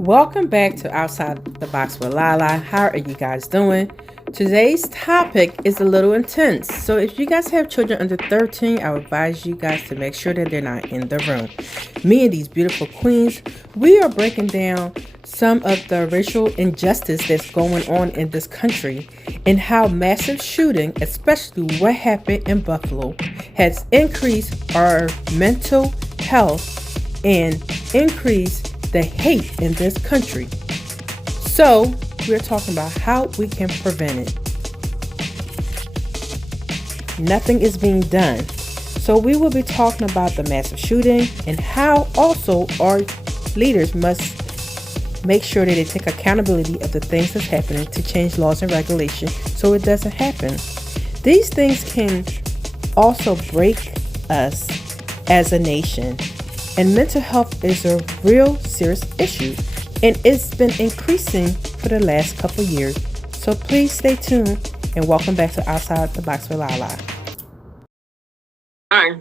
Welcome back to Outside the Box with Lala. How are you guys doing? Today's topic is a little intense, so if you guys have children under 13, I would advise you guys to make sure that they're not in the room. Me and these beautiful queens, we are breaking down some of the racial injustice that's going on in this country and how massive shooting, especially what happened in Buffalo, has increased our mental health and increased the hate in this country. So we're talking about how we can prevent it. Nothing is being done. So we will be talking about the massive shooting and how also our leaders must make sure that they take accountability of the things that's happening to change laws and regulations so it doesn't happen. These things can also break us as a nation. And mental health is a real serious issue, and it's been increasing for the last couple years. So please stay tuned, and welcome back to Outside the Box with Lala. All right.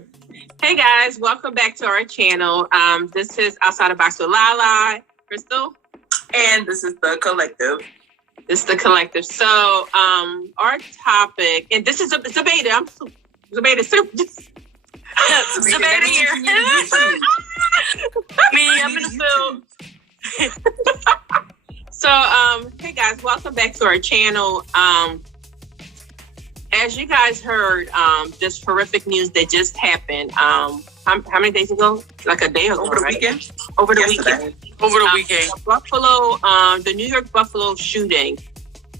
Hey guys, welcome back to our channel. This is Outside the Box with Lala, Crystal, and this is the collective. This is the collective. So our topic, and this is a beta. It's a beta soup. It's a beta here. I'm in the field. So, hey guys, welcome back to our channel. As you guys heard, this horrific news that just happened. How many days ago? Like a day ago, Over the right? weekend. Over the Yesterday. weekend. Over the weekend. Buffalo, the New York Buffalo shooting.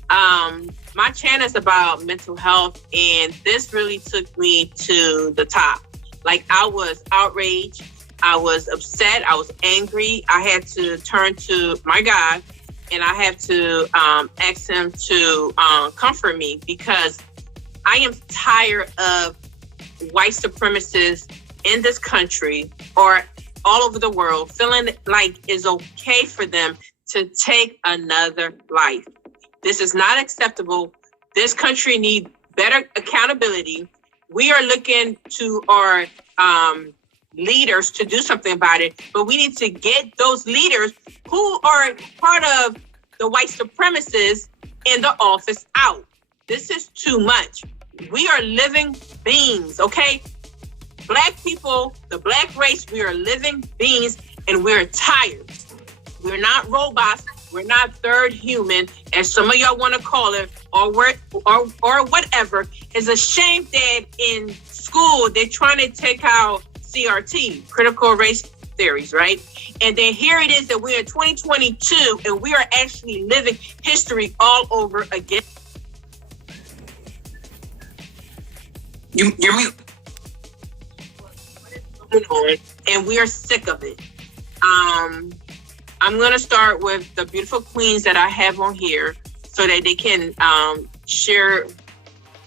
My channel is about mental health, and this really took me to the top. Like, I was outraged. I was upset. I was angry. I had to turn to my God, and I had to ask him to comfort me, because I am tired of white supremacists in this country or all over the world feeling like it's okay for them to take another life. This is not acceptable. This country needs better accountability. We are looking to our leaders to do something about it, but we need to get those leaders who are part of the white supremacists in the office out. This is too much. We are living beings, okay? Black people, the black race, we are living beings, and we're tired. We're not robots. We're not third human, as some of y'all want to call it, or whatever. It's a shame that in school they're trying to take out CRT, critical race theories, right? And then here it is that we're in 2022 and we are actually living history all over again. You're mute. And we are sick of it. I'm going to start with the beautiful queens that I have on here so that they can share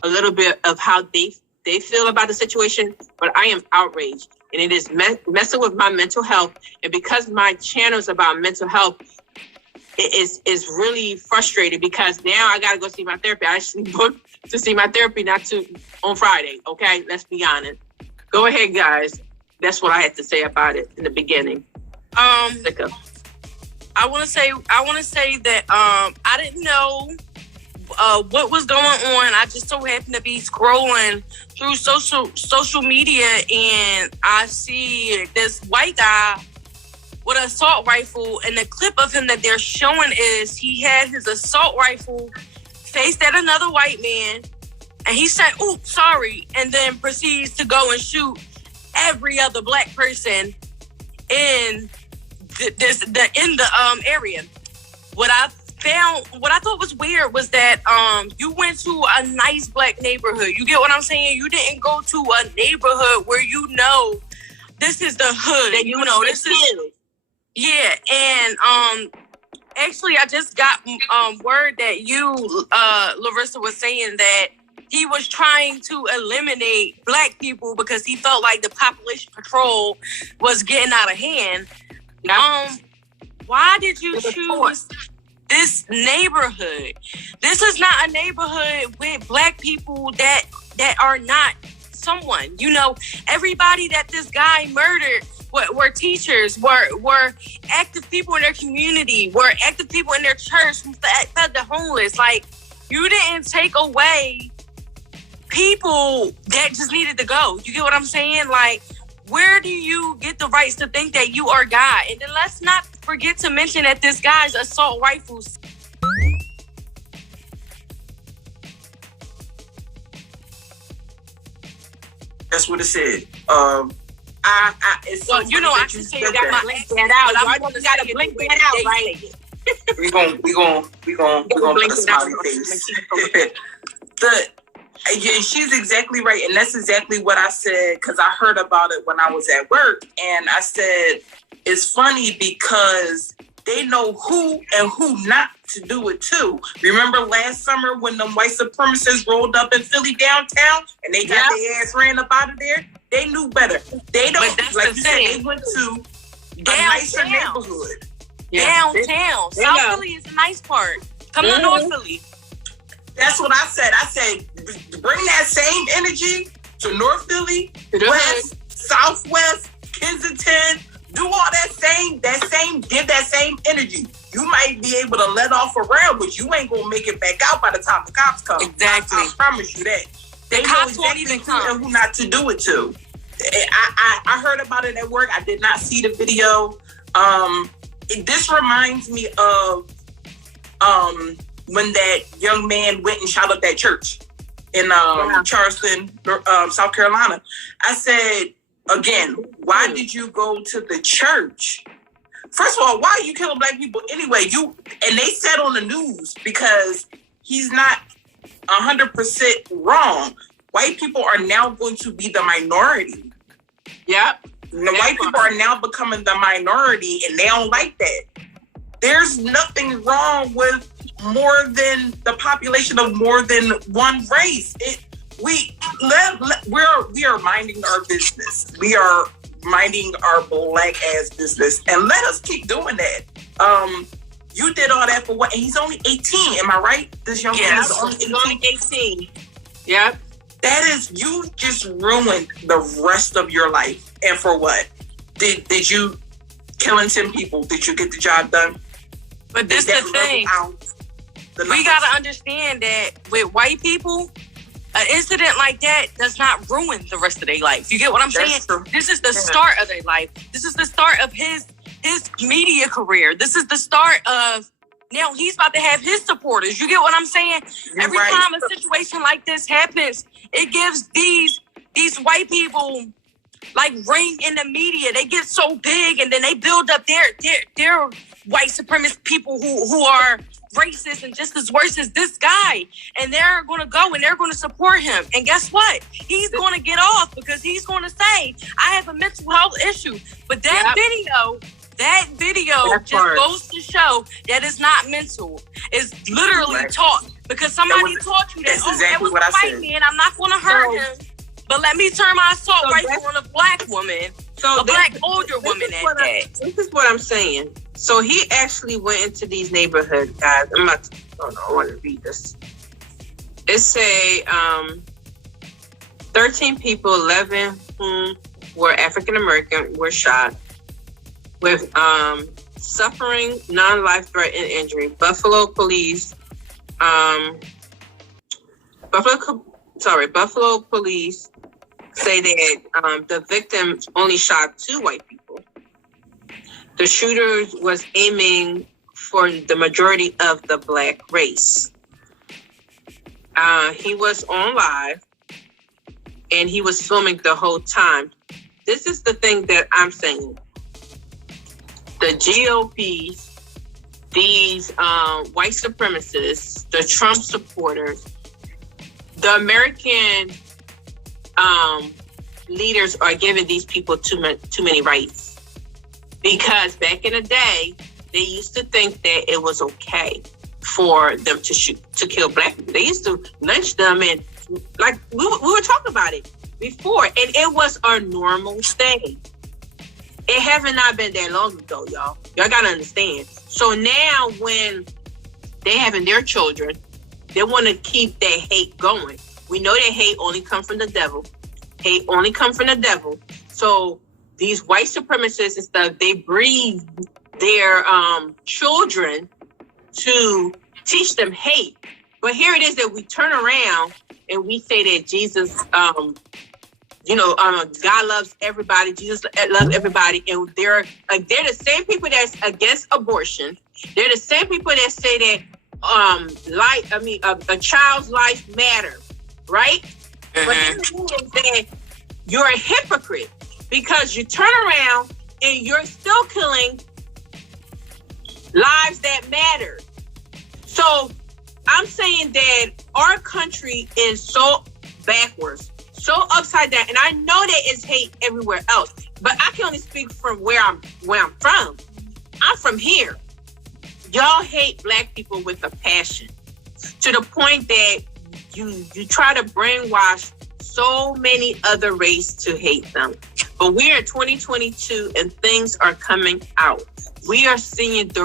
a little bit of how they feel about the situation. But I am outraged, and it is messing with my mental health. And because my channel is about mental health, it is really frustrated, because now I got to go see my therapy. I actually booked to see my therapy on Friday. Okay, let's be honest. Go ahead, guys. That's what I had to say about it in the beginning. I want to say that I didn't know what was going on. I just so happened to be scrolling through social media, and I see this white guy with an assault rifle, and the clip of him that they're showing is he had his assault rifle faced at another white man, and he said, "Oops, sorry," and then proceeds to go and shoot every other black person in the area. What I thought was weird was that you went to a nice black neighborhood. You get what I'm saying? You didn't go to a neighborhood where this is the hood. That this is. Yeah, and actually I just got word that you, Larissa, was saying that he was trying to eliminate black people because he felt like the population control was getting out of hand. Why did you choose this neighborhood? This is not a neighborhood with black people that are not someone. Everybody that this guy murdered were teachers, were active people in their community, were active people in their church who fed the homeless. Like, you didn't take away people that just needed to go. You get what I'm saying? Like, where do you get the rights to think that you are God? And then let's not forget to mention that this guy's assault rifles. That's what it said. It's so Well, you know, I can say that my Blink that out. but I'm Y'all gonna gotta say it blink the way that out, they right? say it. we gonna put a smiley face. Yeah, she's exactly right, and that's exactly what I said, because I heard about it when I was at work, and I said it's funny because they know who and who not to do it too. Remember last summer when the white supremacists rolled up in Philly downtown and they got their ass ran up out of there? They knew better. They don't, like you said, they went to a nicer neighborhood. Yeah. Downtown. South Philly is a nice part. Come to North Philly. That's what I said. I said, bring that same energy to North Philly, West, Southwest, Kensington. Do all give that same energy. You might be able to let off a round, but you ain't gonna make it back out by the time the cops come. Exactly. I promise you that. They cops know won't exactly even who come. and who not to do it to. I heard about it at work. I did not see the video. This reminds me of when that young man went and shot up that church in Charleston, South Carolina. I said, again, why did you go to the church? First of all, why are you killing black people anyway? And they said on the news, because he's not 100% wrong. White people are now going to be the minority. Yep. The white people are now becoming the minority, and they don't like that. There's nothing wrong with more than the population of more than one race. We are minding our business. We are minding our black ass business, and let us keep doing that. You did all that for what? And he's only 18. Am I right? This young man is only 18. Yep. That is, you just ruined the rest of your life. And for what? Did you killing 10 people? Did you get the job done? But this is the thing. We got to understand that with white people, an incident like that does not ruin the rest of their life. You get what I'm saying? True. This is the start of their life. This is the start of his media career. This is the start of, now he's about to have his supporters. You get what I'm saying? Every time a situation like this happens, it gives these white people like ring in the media. They get so big, and then they build up their white supremacist people who are racist and just as worse as this guy, and they're going to go and they're going to support him. And guess what? He's going to get off because he's going to say, I have a mental health issue. But that video just goes to show that it's not mental. It's literally taught, because somebody taught you that, that was a white man, I'm not going to hurt him, but let me turn my assault rifle on a black woman, a black older woman at that. This is what I'm saying. So he actually went into these neighborhoods, guys. I want to read this. It say 13 people, 11 whom were African American, were shot with suffering non-life-threatening injury. Buffalo police say that the victim only shot 2 white people. The shooter was aiming for the majority of the black race. He was on live, and he was filming the whole time. This is the thing that I'm saying. The GOP, these white supremacists, the Trump supporters, the American leaders are giving these people too many rights. Because back in the day, they used to think that it was okay for them to kill black people. They used to lynch them, and like we were talking about it before, and it was a normal thing. It haven't not been that long ago, y'all. Y'all gotta understand. So now when they having their children, they want to keep that hate going. We know that hate only comes from the devil. Hate only comes from the devil. So these white supremacists and stuff, they breed their children to teach them hate. But here it is that we turn around and we say that Jesus, God loves everybody. Jesus loves everybody. And they're the same people that's against abortion. They're the same people that say that a child's life matters, right? Mm-hmm. But the thing is that you're a hypocrite because you turn around and you're still killing lives that matter. So I'm saying that our country is so backwards, so upside down, and I know that it's hate everywhere else. But I can only speak from where I'm from. I'm from here. Y'all hate Black people with a passion, to the point that you try to brainwash so many other races to hate them. But we're in 2022 and things are coming out. We are seeing the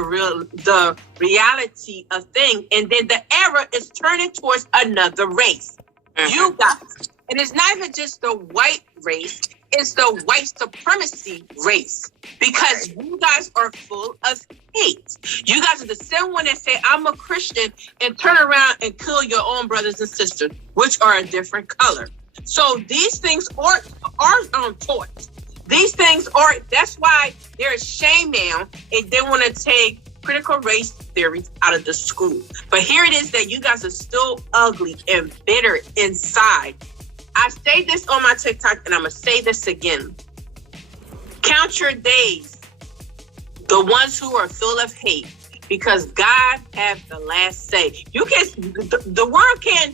reality of things, and then the era is turning towards another race. Mm-hmm. You guys, and it's not even just the white race, it's the white supremacy race, because you guys are full of hate. You guys are the same one that say, I'm a Christian, and turn around and kill your own brothers and sisters, which are a different color. So these things are taught. These things are, that's why there's shame now, and they want to take critical race theory out of the school. But here it is that you guys are still ugly and bitter inside. I say this on my TikTok, and I'm going to say this again. Count your days, the ones who are full of hate, because God has the last say. You can, the world can,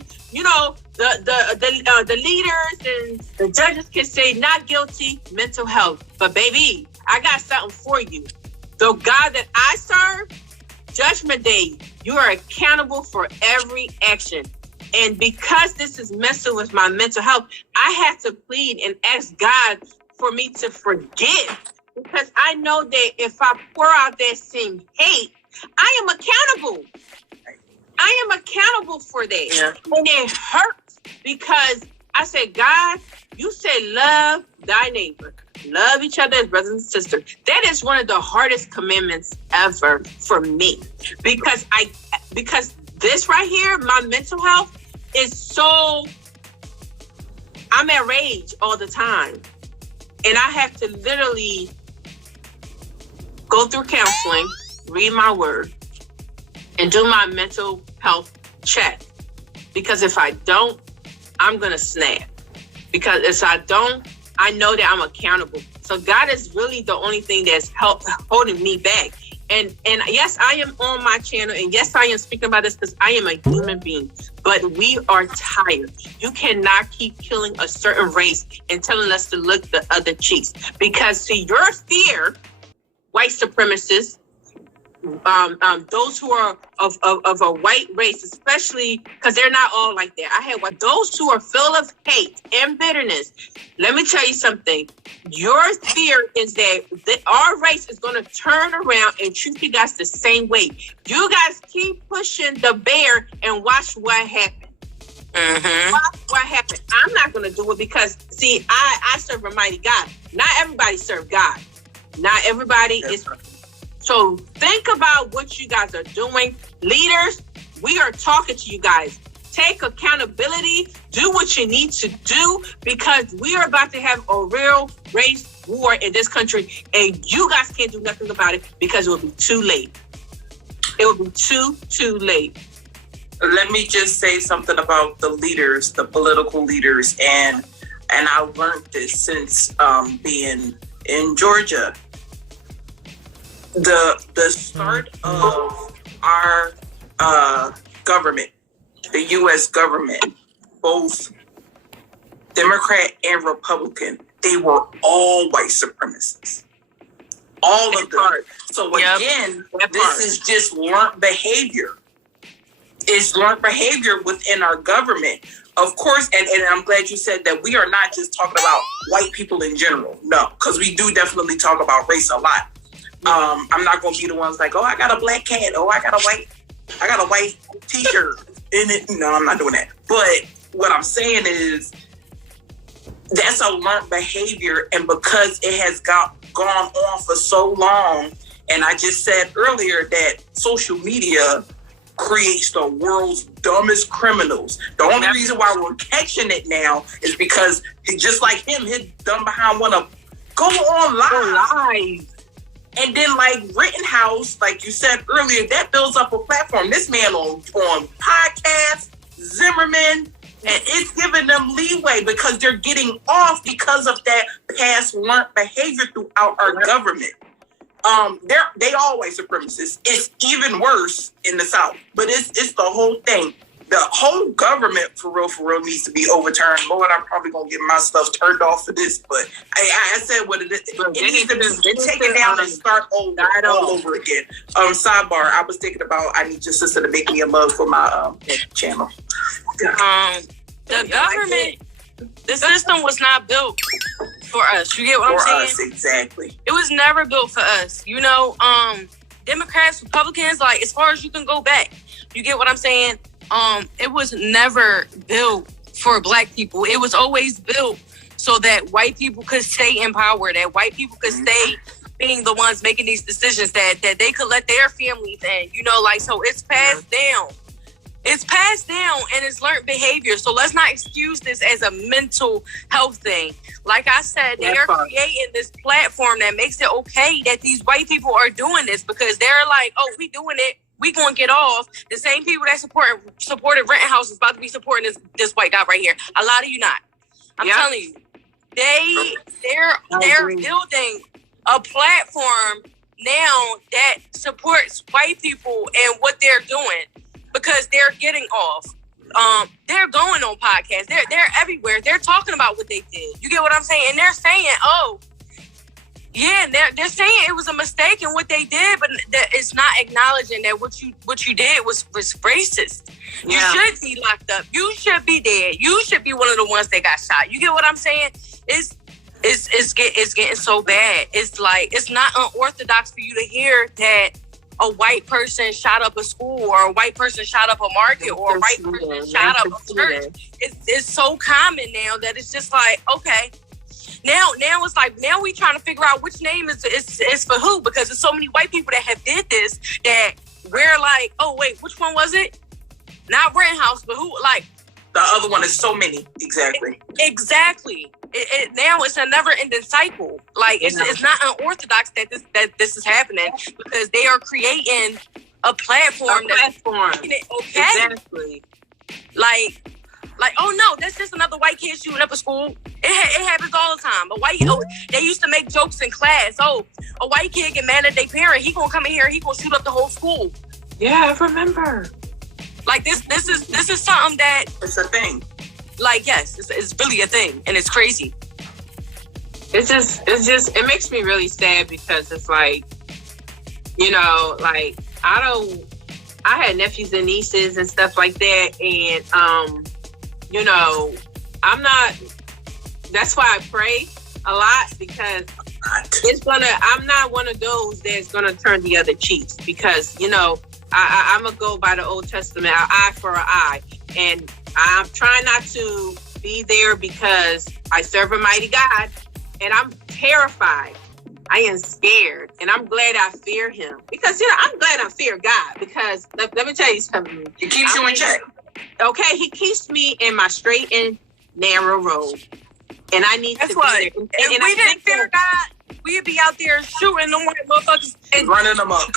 the leaders and the judges can say not guilty, mental health. But baby, I got something for you. The God that I serve, Judgment Day, you are accountable for every action. And because this is messing with my mental health, I had to plead and ask God for me to forgive, because I know that if I pour out that same hate, I am accountable. I am accountable for that. Yeah. And it hurts because I said, God, you say love thy neighbor. Love each other as brothers and sisters. That is one of the hardest commandments ever for me. Because this right here, my mental health is so, I'm at rage all the time. And I have to literally go through counseling, read my word, and do my mental health check. Because if I don't, I'm going to snap. Because if I don't, I know that I'm accountable. So God is really the only thing that's holding me back. And yes, I am on my channel. And yes, I am speaking about this because I am a human being. But we are tired. You cannot keep killing a certain race and telling us to look the other cheeks. Because see, your fear, white supremacists, those who are of a white race, especially because they're not all like that. I had those who are full of hate and bitterness. Let me tell you something. Your fear is that our race is going to turn around and treat you guys the same way. You guys keep pushing the bear and watch what happens. Mm-hmm. Watch what happens. I'm not going to do it because, see, I serve a mighty God. Not everybody serve God. Not everybody is. So think about what you guys are doing. Leaders, we are talking to you guys. Take accountability. Do what you need to do, because we are about to have a real race war in this country, and you guys can't do nothing about it because it will be too late. It will be too late. Let me just say something about the leaders, the political leaders, and I learned this since being in Georgia. The start of our government, the U.S. government, both Democrat and Republican, they were all white supremacists. All of them. So again, this is just learned behavior. It's learned behavior within our government. Of course, and I'm glad you said that we are not just talking about white people in general. No, because we do definitely talk about race a lot. I'm not gonna be the ones like, oh, I got a black cat, oh, I got a white t-shirt in it. No, I'm not doing that. But what I'm saying is, that's a learned behavior, and because it has gone on for so long, and I just said earlier that social media creates the world's dumbest criminals. The only reason why we're catching it now is because just like him, his dumb behind want to go on live. And then like Rittenhouse, like you said earlier, that builds up a platform. This man on podcasts, Zimmerman, and it's giving them leeway because they're getting off because of that past learned behavior throughout our government. They always supremacists. It's even worse in the South, but it's the whole thing. The whole government, for real, needs to be overturned. Lord, I'm probably gonna get my stuff turned off for this, but I said what it is. It needs to be taken down and start all over again. Sidebar. I was thinking about I need your sister to make me a mug for my channel. The government, the system was not built for us. You get what I'm saying? For us, exactly. It was never built for us. You know, Democrats, Republicans, like as far as you can go back. You get what I'm saying? It was never built for Black people. It was always built so that white people could stay in power, that white people could stay being the ones making these decisions, that they could let their families in, you know, like, so it's passed down. It's passed down and it's learned behavior. So let's not excuse this as a mental health thing. Like I said, they are creating this platform that makes it okay that these white people are doing this because they're like, oh, we doing it. We gonna get off. The same people that supported Rittenhouse is about to be supporting this white guy right here. A lot of you not. I'm telling you, they're building a platform now that supports white people and what they're doing because they're getting off. They're going on podcasts. They're everywhere. They're talking about what they did. You get what I'm saying? And they're saying, oh. Yeah, they're saying it was a mistake in what they did, but it's not acknowledging that what you did was racist. You should be locked up. You should be dead. You should be one of the ones that got shot. You get what I'm saying? It's getting so bad. It's like it's not unorthodox for you to hear that a white person shot up a school or a white person shot up a market or a white person shot up a church. It's so common now that it's just like, okay. Now it's like, now we trying to figure out which name is for who, because there's so many white people that have did this that we're like, oh, wait, which one was it? Not Rittenhouse, but who, like. The other one is so many. Exactly. Exactly. Now it's a never-ending cycle. Like, it's not unorthodox that this is happening because they are creating a platform that's making it okay. Exactly. Like, oh no, that's just another white kid shooting up a school. It happens all the time. They used to make jokes in class. Oh, a white kid get mad at their parent. He gonna come in here. He gonna shoot up the whole school. Yeah, I remember. Like this is something that it's a thing. Like yes, it's really a thing, and it's crazy. It's just it makes me really sad because it's like, you know, like I had nephews and nieces and stuff like that, and you know, that's why I pray a lot because I'm not one of those that's gonna turn the other cheeks because, you know, I'm gonna go by the Old Testament, an eye for an eye. And I'm trying not to be there because I serve a mighty God and I'm terrified. I am scared and I'm glad I fear him because, you know, I'm glad I fear God because let me tell you something. He keeps you in check. Okay, he keeps me in my straight and narrow road. And I need to be there. If we didn't fear God, we'd be out there shooting them white motherfuckers and running them up.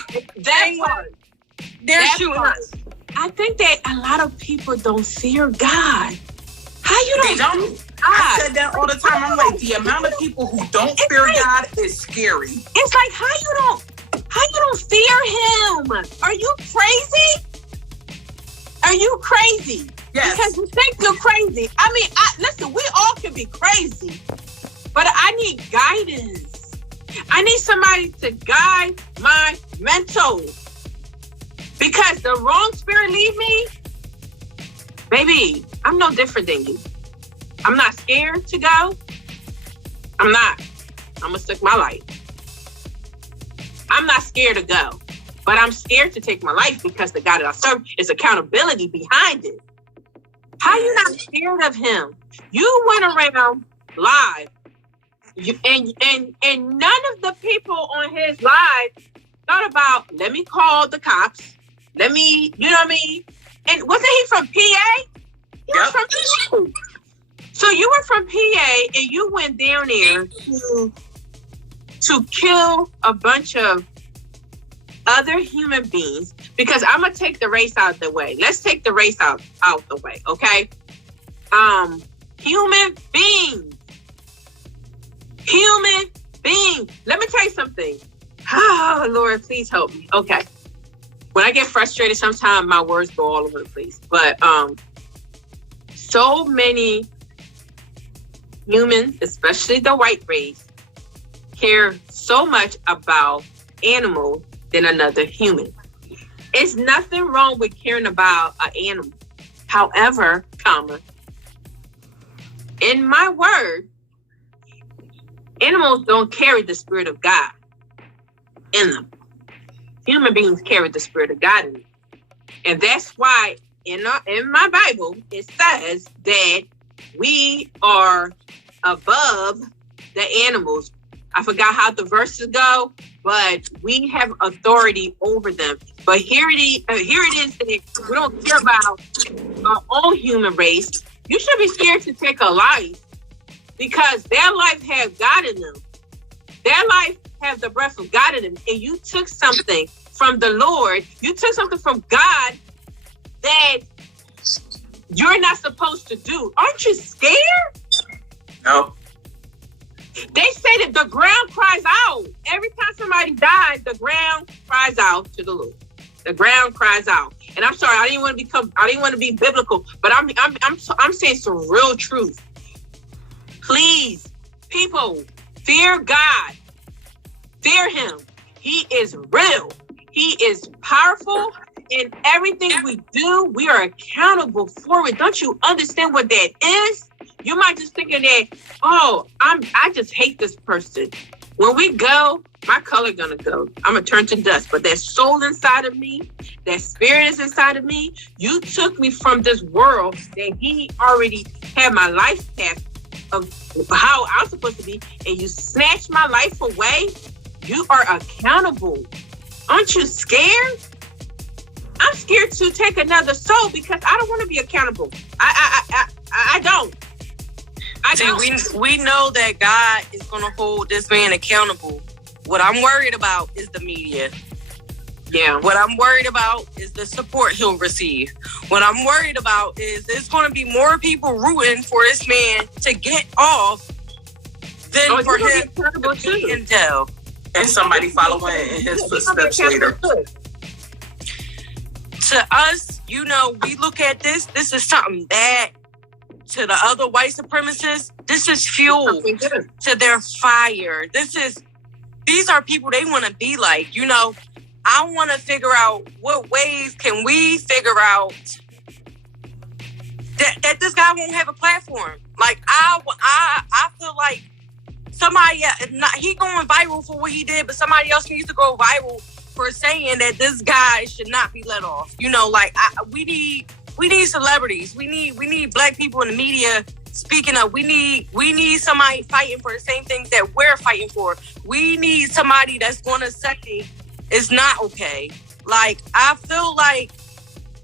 They're shooting us. I think that a lot of people don't fear God. How you don't? They don't. I said that all the time. I'm like, the amount of people who don't fear God is scary. It's like, how you don't fear him? Are you crazy? Are you crazy? Yes. Because you think you're crazy. I mean, listen, we all can be crazy, but I need guidance. I need somebody to guide my mental. Because the wrong spirit lead me, baby, I'm no different than you. I'm not scared to go. I'm not. I'm gonna stick my life. I'm not scared to go. But I'm scared to take my life because the God that I serve is accountability behind it. How you not scared of him? You went around live. And none of the people on his live thought about, let me call the cops. Let me, you know what I mean? And wasn't he from PA? He was from PA. So you were from PA and you went down there to kill a bunch of other human beings, because I'm gonna take the race out of the way. Let's take the race out the way, okay? Human beings. Human beings. Let me tell you something. Oh, Lord, please help me. Okay. When I get frustrated, sometimes my words go all over the place. But so many humans, especially the white race, care so much about animals than another human. It's nothing wrong with caring about an animal. However, in my word, animals don't carry the Spirit of God in them. Human beings carry the Spirit of God in them. And that's why in my Bible, it says that we are above the animals. I forgot how the verses go, but we have authority over them. But here it is that we don't care about our own human race. You should be scared to take a life, because their life has God in them. Their life has the breath of God in them. And you took something from the Lord. You took something from God that you're not supposed to do. Aren't you scared? No. They say that the ground cries out. Every time somebody dies, the ground cries out to the Lord. The ground cries out. And I'm sorry, I didn't want to be biblical, but I'm saying some real truth. Please, people, fear God. Fear him. He is real. He is powerful. In everything we do, we are accountable for it. Don't you understand what that is? You might just thinking that, I just hate this person. When we go, my color gonna go. I'm gonna turn to dust. But that soul inside of me, that spirit is inside of me. You took me from this world that he already had my life path of how I'm supposed to be, and you snatched my life away. You are accountable. Aren't you scared? I'm scared to take another soul because I don't want to be accountable. I don't. We know that God is going to hold this man accountable. What I'm worried about is the media. Yeah. What I'm worried about is the support he'll receive. What I'm worried about is there's going to be more people rooting for this man to get off than for him to be in jail. And somebody following in his footsteps later. To us, we look at this is something bad. To the other white supremacists, this is fuel to their fire. These are people they want to be like. I want to figure out what ways can we figure out that this guy won't have a platform. Like I feel like somebody, he going viral for what he did, but somebody else needs to go viral for saying that this guy should not be let off. We need celebrities. We need black people in the media speaking up. We need somebody fighting for the same things that we're fighting for. We need somebody that's going to say it's not okay. I feel like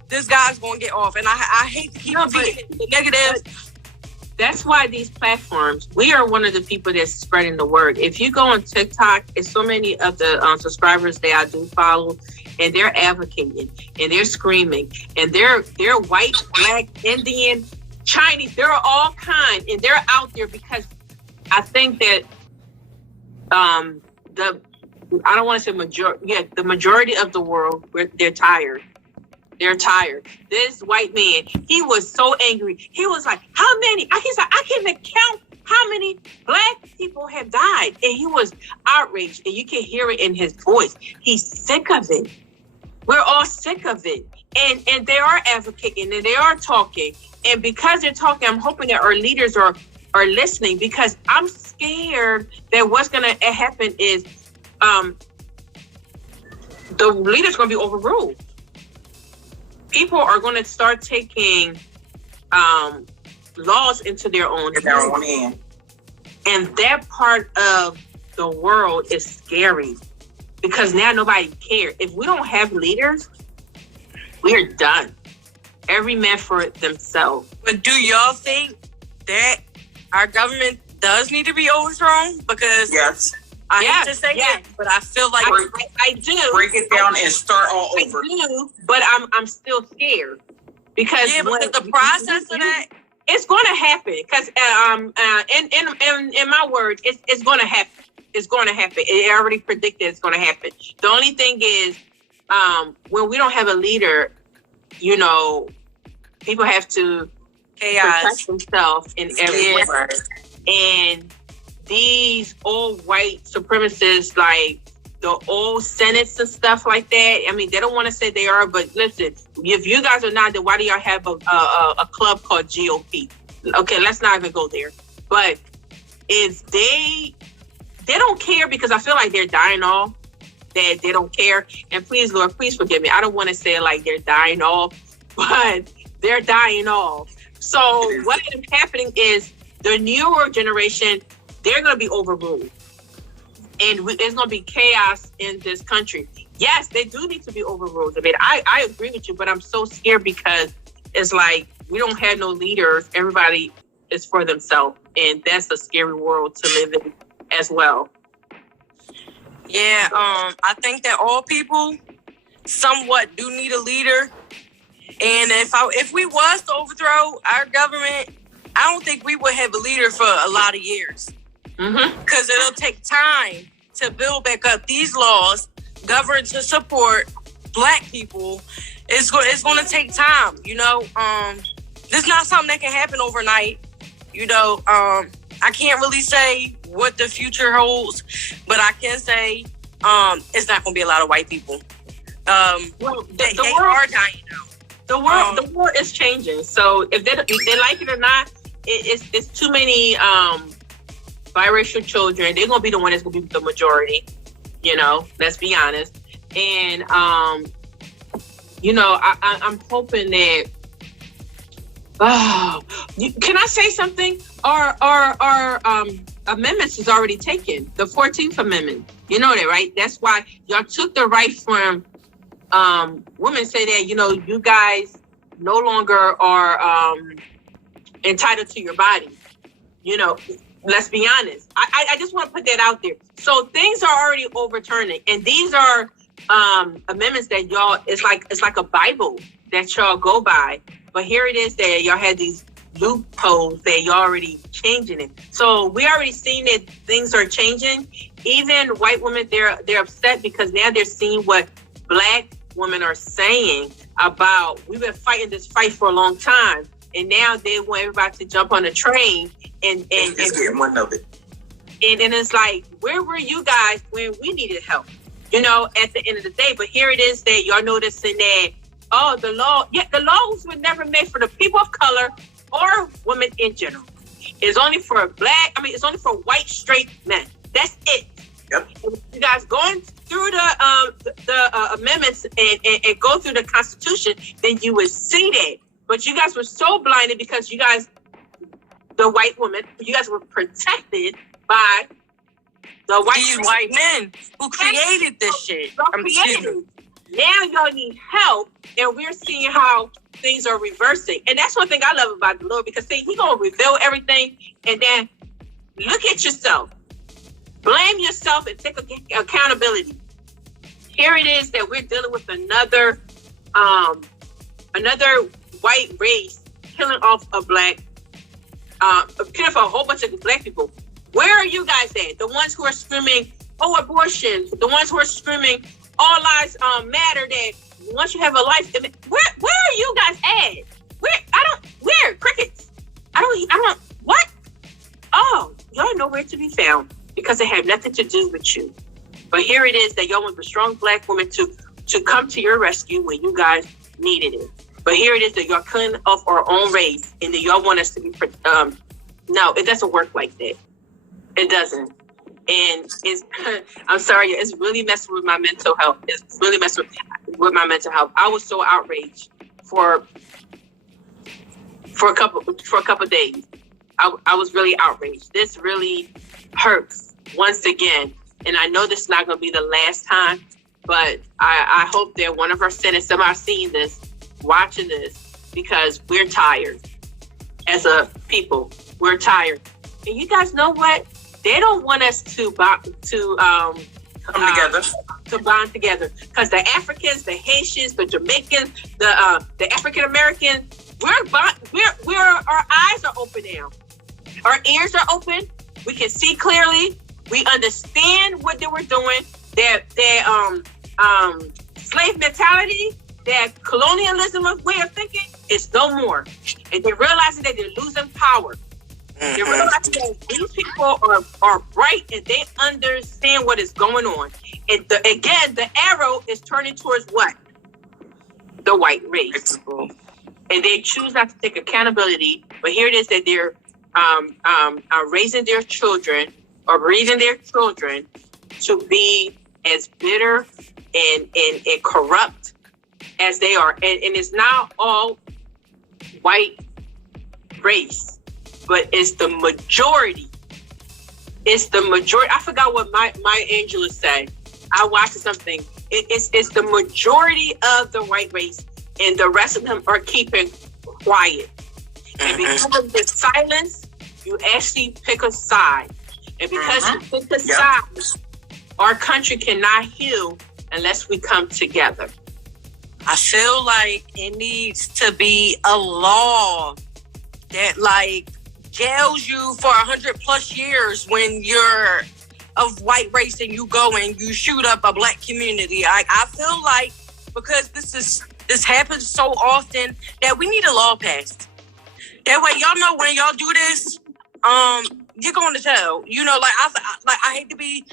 this guy's going to get off, and I hate to keep repeating the negatives. That's why these platforms, we are one of the people that's spreading the word. If you go on TikTok, it's so many of the subscribers that I do follow, and they're advocating, and they're screaming, and they're white, black, Indian, Chinese, they're all kind, and they're out there because I think that I don't want to say the majority of the world, they're tired. They're tired. This white man, he was so angry. He was like, how many? He's like, I can't even count how many black people have died. And he was outraged. And you can hear it in his voice. He's sick of it. We're all sick of it. And they are advocating and they are talking. And because they're talking, I'm hoping that our leaders are listening, because I'm scared that what's going to happen is the leaders going to be overruled. People are going to start taking laws into their own hand. And that part of the world is scary because now nobody cares. If we don't have leaders, we are done. Every man for themselves. But do y'all think that our government does need to be overthrown? Because Yes. I hate to say it, but I feel like I do. Break it down and start all over. I do, but I'm still scared because because the process of that, it's going to happen. Because in my word, it's going to happen. It's going to happen. It already predicted it's going to happen. The only thing is, when we don't have a leader, you know, people have to protect themselves in every way. And these old white supremacists, like the old senates and stuff like that, I mean, they don't want to say they are, but listen, if you guys are not, then why do y'all have a club called GOP? Okay, let's not even go there. But if they don't care, because I feel like they're dying off, that they don't care. And please, Lord, please forgive me. I don't want to say like they're dying off, but they're dying off. So what is happening is the newer generation, they're going to be overruled. And there's going to be chaos in this country. Yes, they do need to be overruled. I mean, I agree with you, but I'm so scared because it's like we don't have no leaders. Everybody is for themselves. And that's a scary world to live in as well. Yeah, I think that all people somewhat do need a leader. And if we was to overthrow our government, I don't think we would have a leader for a lot of years. Because it'll take time to build back up these laws, govern to support Black people. It's going to take time, you know. This is not something that can happen overnight, you know. I can't really say what the future holds, but I can say it's not going to be a lot of white people. They are dying out. The world is changing. So if they like it or not, it's too many biracial children. They're gonna be the one that's gonna be the majority. You know, let's be honest. And you know, I'm hoping that. Can I say something? Our amendments is already taken. The 14th Amendment. You know that, right? That's why y'all took the right from women. Say that, you know, you guys no longer are entitled to your body. You know, let's be honest. I just want to put that out there. So things are already overturning, and these are amendments that y'all. It's like a Bible that y'all go by. But here it is that y'all had these loopholes that y'all already changing it. So we already seen that things are changing. Even white women, they're upset because now they're seeing what Black women are saying about, we've been fighting this fight for a long time, and now they want everybody to jump on a train and get one of it. And it's like, where were you guys when we needed help? You know, at the end of the day. But here it is that y'all noticing that, oh, the laws were never made for the people of color or women in general. It's only for it's only for white straight men. That's it. Yep. You guys going through the amendments and go through the Constitution, then you would see that. But you guys were so blinded because you guys, the white women, you guys were protected by the white men who created this shit. Now y'all need help, and we're seeing how things are reversing. And that's one thing I love about the Lord, because see, He gonna reveal everything, and then look at yourself. Blame yourself and take accountability. Here it is that we're dealing with another white race killing off a Black, killing off a whole bunch of Black people. Where are you guys at? The ones who are screaming, oh, abortion. The ones who are screaming, all lives matter, that once you have a life, where are you guys at? Where? Crickets. What? Oh, y'all know where to be found, because it had nothing to do with you. But here it is that y'all want the strong Black woman to come to your rescue when you guys needed it. But here it is that y'all cutting off our own race, and that y'all want us to be, no, it doesn't work like that. It doesn't. And I'm sorry, it's really messing with my mental health. It's really messing with my mental health. I was so outraged for a couple of days. I was really outraged. This really hurts once again. And I know this is not going to be the last time, but I hope that one of our senators, somebody seeing this, watching this, because we're tired as a people. We're tired. And you guys know what? They don't want us to come together. To bond together. Because the Africans, the Haitians, the Jamaicans, the African Americans, our eyes are open now. Our ears are open. We can see clearly. We understand what they were doing. Their slave mentality, their colonialism way of thinking is no more. And they're realizing that they're losing power. They're realizing that these people are bright and they understand what is going on. And again, the arrow is turning towards what? The white race. And they choose not to take accountability. But here it is that they're raising their children or raising their children to be as bitter and corrupt as they are. And it's not all white race, but it's the majority. It's the majority. I forgot what my Angela said. I watched something. It's the majority of the white race, and the rest of them are keeping quiet. And because of the silence, you actually pick a side. And because you pick a side, our country cannot heal unless we come together. I feel like it needs to be a law that like jails you for 100+ years when you're of white race and you go and you shoot up a black community. I feel like because this happens so often that we need a law passed. That way, y'all know when y'all do this, you're going to jail. You know, I hate to be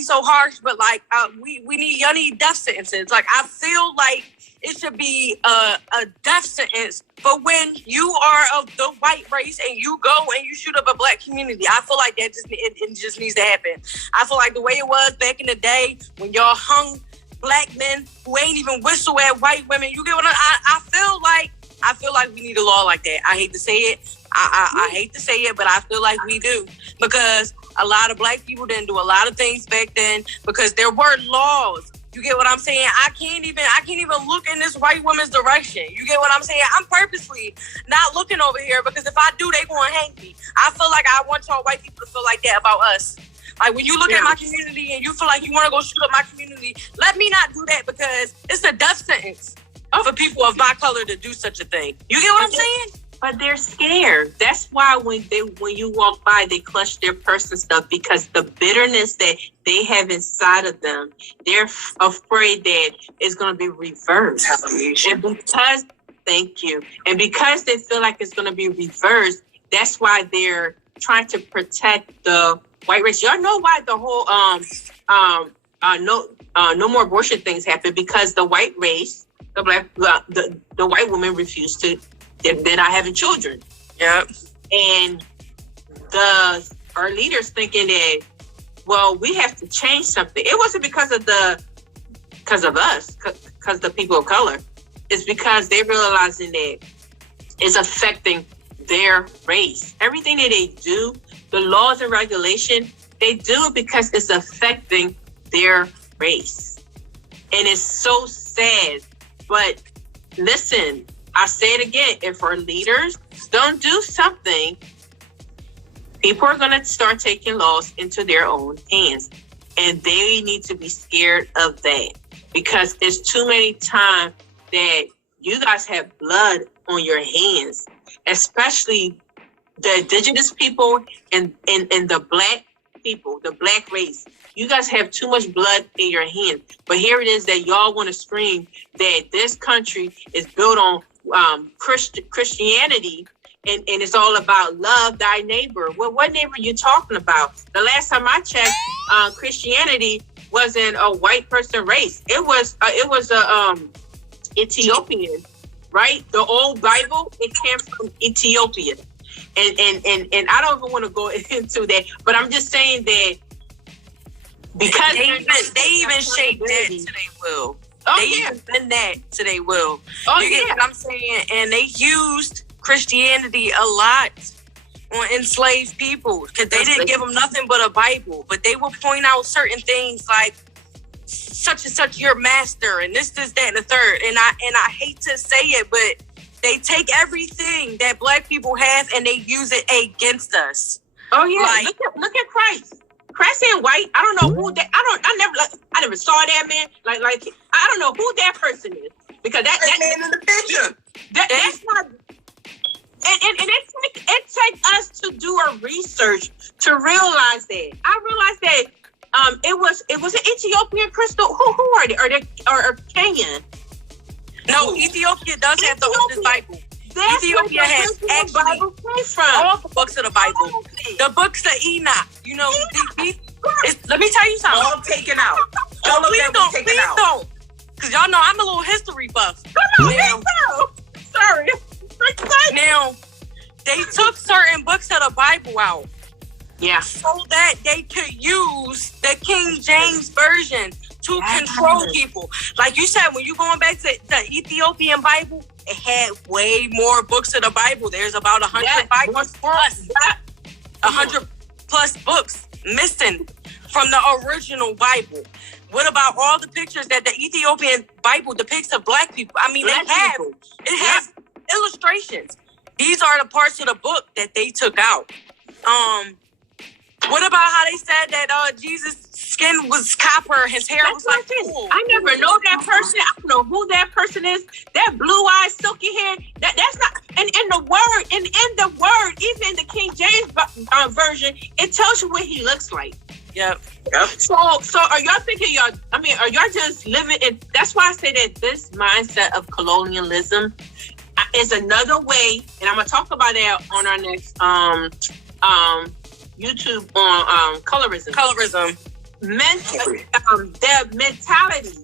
so harsh, but like y'all need death sentences. Like I feel like it should be a death sentence for when you are of the white race and you go and you shoot up a black community. I feel like that it just needs to happen. I feel like the way it was back in the day when y'all hung black men who ain't even whistle at white women. You get what I feel like we need a law like that. I hate to say it. I hate to say it, but I feel like we do, because a lot of black people didn't do a lot of things back then because there were laws. You get what I'm saying? I can't even look in this white woman's direction. You get what I'm saying? I'm purposely not looking over here because if I do, they gonna hang me. I feel like I want y'all white people to feel like that about us. Like when you look at my community and you feel like you want to go shoot up my community, let me not do that because it's a death sentence for people of my color to do such a thing. You get what I'm saying? But they're scared. That's why when you walk by, they clutch their purse and stuff, because the bitterness that they have inside of them, they're afraid that it's going to be reversed. And because, thank you. And because they feel like it's going to be reversed, that's why they're trying to protect the white race. Y'all know why the whole no more abortion things happen, because the white race, the white woman refused to. They're not having children. Yep. And our leaders thinking that, well, we have to change something. It wasn't because of us, because the people of color. It's because they're realizing that it's affecting their race. Everything that they do, the laws and regulation, they do it because it's affecting their race. And it's so sad. But listen, I say it again, if our leaders don't do something, people are going to start taking laws into their own hands. And they need to be scared of that, because it's too many times that you guys have blood on your hands, especially the indigenous people and the black people, the black race. You guys have too much blood in your hands. But here it is that y'all want to scream that this country is built on Christianity, and it's all about love thy neighbor. Well, what neighbor are you talking about? The last time I checked, Christianity wasn't a white person race. It was Ethiopian, right? The old Bible, it came from Ethiopia, and I don't even want to go into that, but I'm just saying that because they even shaped that to they will. Even done that to they will. You get what I'm saying? And they used Christianity a lot on enslaved people because they didn't give them nothing but a Bible, but they will point out certain things like such and such your master and this, that, and the third. And I hate to say it, but they take everything that Black people have and they use it against us. Oh yeah, look at Christ. Christ ain't white. I don't know who that. I never saw that man. Like I don't know who that person is because that man in the picture. That's not. And it takes us to do a research to realize that. I realized that it was an Ethiopian crystal. Who are they? Or Kenyan? No, Ethiopia does have the oldest Bible. Ethiopia has actually all the books of the Bible. The books of Enoch. You know, let me tell you something. All taken out. All of them was taken out. Please don't. Because y'all know I'm a little history buff. Sorry. Now, they took certain books of the Bible out. Yeah. So that they could use the King James Version to control people. Like you said, when you're going back to the Ethiopian Bible, it had way more books of the Bible. There's about 100 Bibles plus. 100 plus books missing from the original Bible. What about all the pictures that the Ethiopian Bible depicts of Black people? I mean, it has illustrations. These are the parts of the book that they took out. What about how they said that Jesus' skin was copper, his hair was like wool? I never know that person. I don't know who that person is. That blue-eyed, silky hair. That's not. And in the word, even in the King James version, it tells you what he looks like. Yep. So are y'all thinking are y'all just living in? That's why I say that this mindset of colonialism is another way, and I'm gonna talk about that on our next YouTube on colorism. Their mentality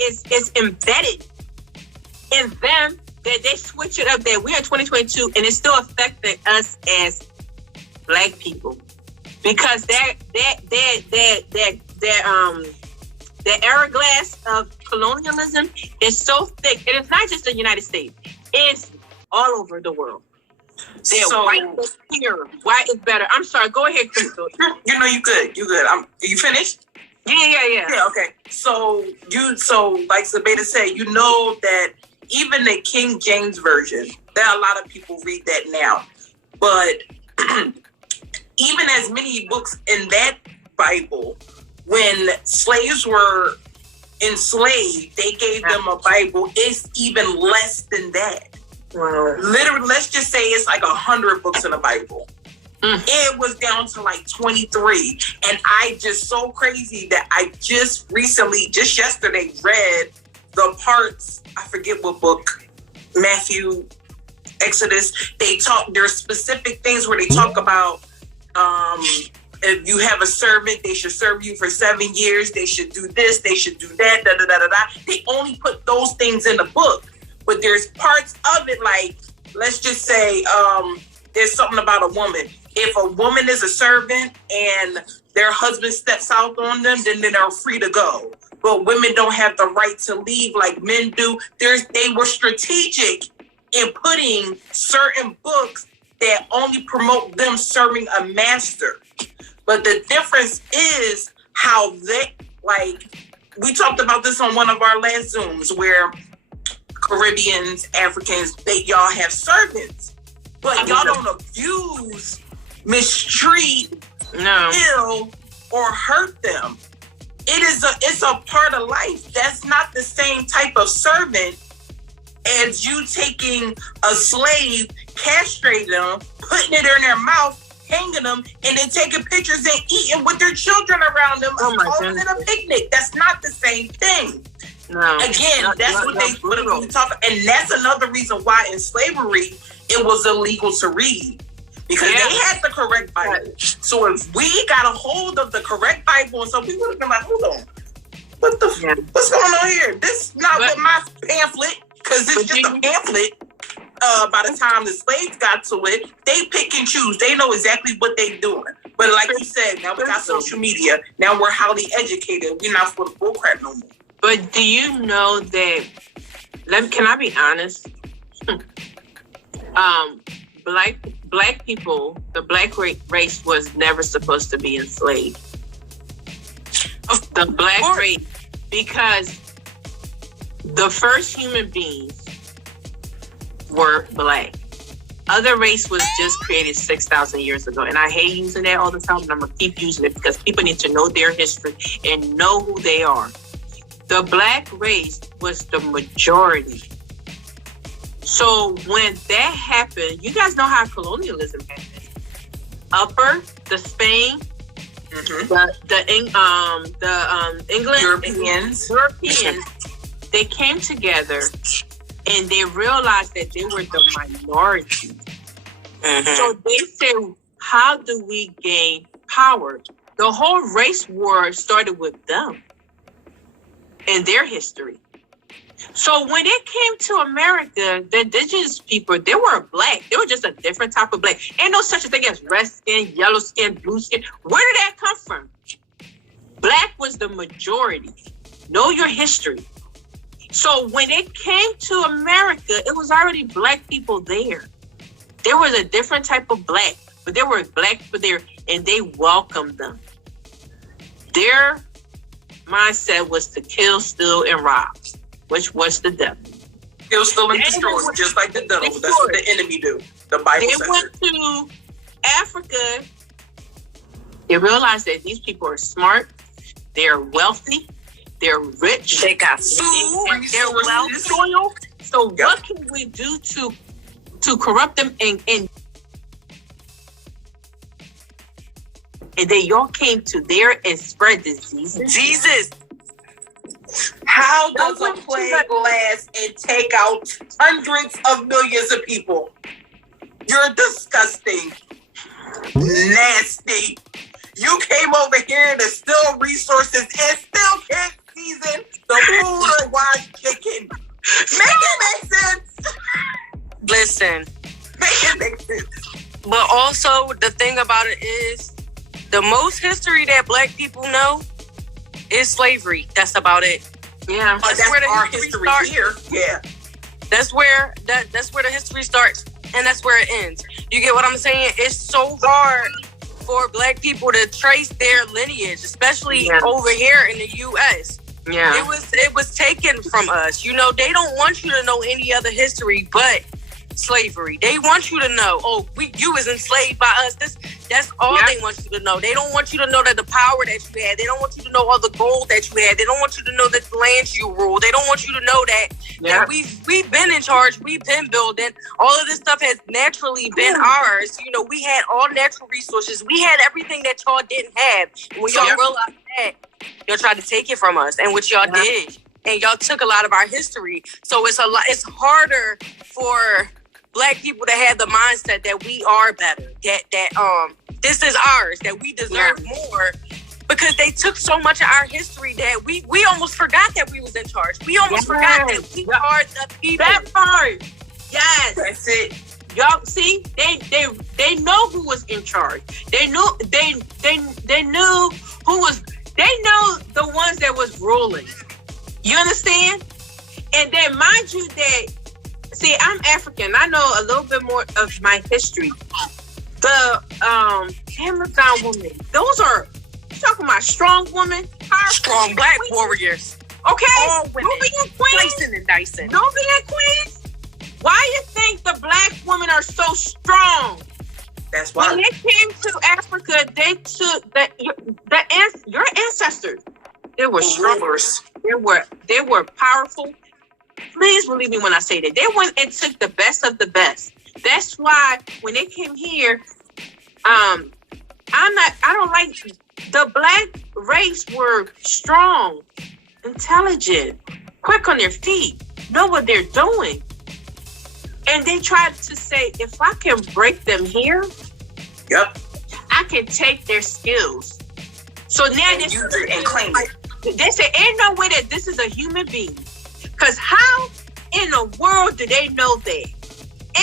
is embedded in them that they switch it up. That we're in 2022 and it's still affecting us as Black people because that hourglass of colonialism is so thick, and it's not just the United States; it's all over the world. White is here. White is better. I'm sorry. Go ahead, Crystal. You know you good. You finished? Yeah. Yeah. Okay. So like Zabeda said, you know that even the King James version, there are a lot of people read that now, but even as many books in that Bible, when slaves were enslaved, they gave them a Bible. It's even less than that. Wow. Literally, let's just say it's like 100 books in the Bible. It was down to like 23. And I just so crazy that I just yesterday read the parts, I forget what book, Matthew, Exodus. There's specific things where they talk about if you have a servant, they should serve you for 7 years. They should do this. They should do that. Da, da, da, da, da. They only put those things in the book. But there's parts of it, like, let's just say there's something about a woman. If a woman is a servant and their husband steps out on them, then they're free to go. But women don't have the right to leave like men do. They were strategic in putting certain books that only promote them serving a master. But the difference is how we talked about this on one of our last Zooms where Caribbeans, Africans, y'all have servants, but y'all don't abuse, mistreat, kill, or hurt them. It's a part of life. That's not the same type of servant as you taking a slave, castrating them, putting it in their mouth, hanging them, and then taking pictures and eating with their children around them, in a picnic. That's not the same thing. No. Again, that's what we talk about. And that's another reason why in slavery it was illegal to read. Because they had the correct Bible. So if we got a hold of the correct Bible, and so we would have been like, hold on. What's going on here? This is not what my pamphlet, because it's just a pamphlet. By the time the slaves got to it, they pick and choose. They know exactly what they're doing. But like you said, now we got social media. Now we're highly educated. We're not for the bullcrap no more. But do you know that, can I be honest? black people, the black race was never supposed to be enslaved. The black race, because the first human beings were black. Other race was just created 6,000 years ago. And I hate using that all the time, but I'm going to keep using it because people need to know their history and know who they are. The black race was the majority. So when that happened, you guys know how colonialism happened. The Spain, England, Europeans, they came together and they realized that they were the minority. So they said, how do we gain power? The whole race war started with them and their history. So when it came to America, the indigenous people, they were black. They were just a different type of black. Ain't no such a thing as red skin, yellow skin, blue skin. Where did that come from? Black was the majority. Know your history. So when it came to America, it was already black people there. There was a different type of black, but there were black people there, and they welcomed them. Their mindset was to kill, steal, and rob, which was the devil. Kill, steal, and destroy, just like the devil. That's what the enemy do. The Bible says. They went to Africa. They realized that these people are smart. They're wealthy. They're rich. They got food. They're wealthy. So what can we do to corrupt them and then y'all came to there and spread diseases? Jesus. How does a plague last and take out hundreds of millions of people? You're disgusting. Nasty. You came over here to steal resources and still can't season the food or wash chicken. Make it make sense. Listen. Make it make sense. But also, the thing about it is, the most history that black people know is slavery. That's about it. Yeah. That's where our history starts. Here. Yeah. That's where the history starts, and that's where it ends. You get what I'm saying? It's so hard for black people to trace their lineage, especially over here in the U.S. Yeah. It was taken from us. You know, they don't want you to know any other history but slavery. They want you to know, you was enslaved by us. That's all they want you to know. They don't want you to know that the power that you had. They don't want you to know all the gold that you had. They don't want you to know that the lands you ruled. They don't want you to know that we've been in charge. We've been building. All of this stuff has naturally been ours. You know, we had all natural resources. We had everything that y'all didn't have. And when y'all realized that, y'all tried to take it from us, and what y'all did, and y'all took a lot of our history. So it's harder for black people to have the mindset that we are better, that this is ours, that we deserve more, because they took so much of our history that we almost forgot that we was in charge. We almost forgot that we are the people. That part. Yes. That's it. Y'all see, they know who was in charge. They knew who was. They know the ones that was ruling. You understand? And then mind you that, see, I'm African. I know a little bit more of my history. The Amazon women, those are, you talking about strong women, powerful, strong black warriors. Okay, all women, Nubian queens, slicing and dicing. Nubian queens. Why you think the black women are so strong? That's why. When they came to Africa, they took your ancestors. They were rulers. They were powerful. Please believe me when I say that. They went and took the best of the best. That's why when they came here, I don't like, the black race were strong, intelligent, quick on their feet, know what they're doing. And they tried to say, if I can break them here, I can take their skills. So now and use it and claim it. They say, ain't no way that this is a human being. Because how in the world do they know that?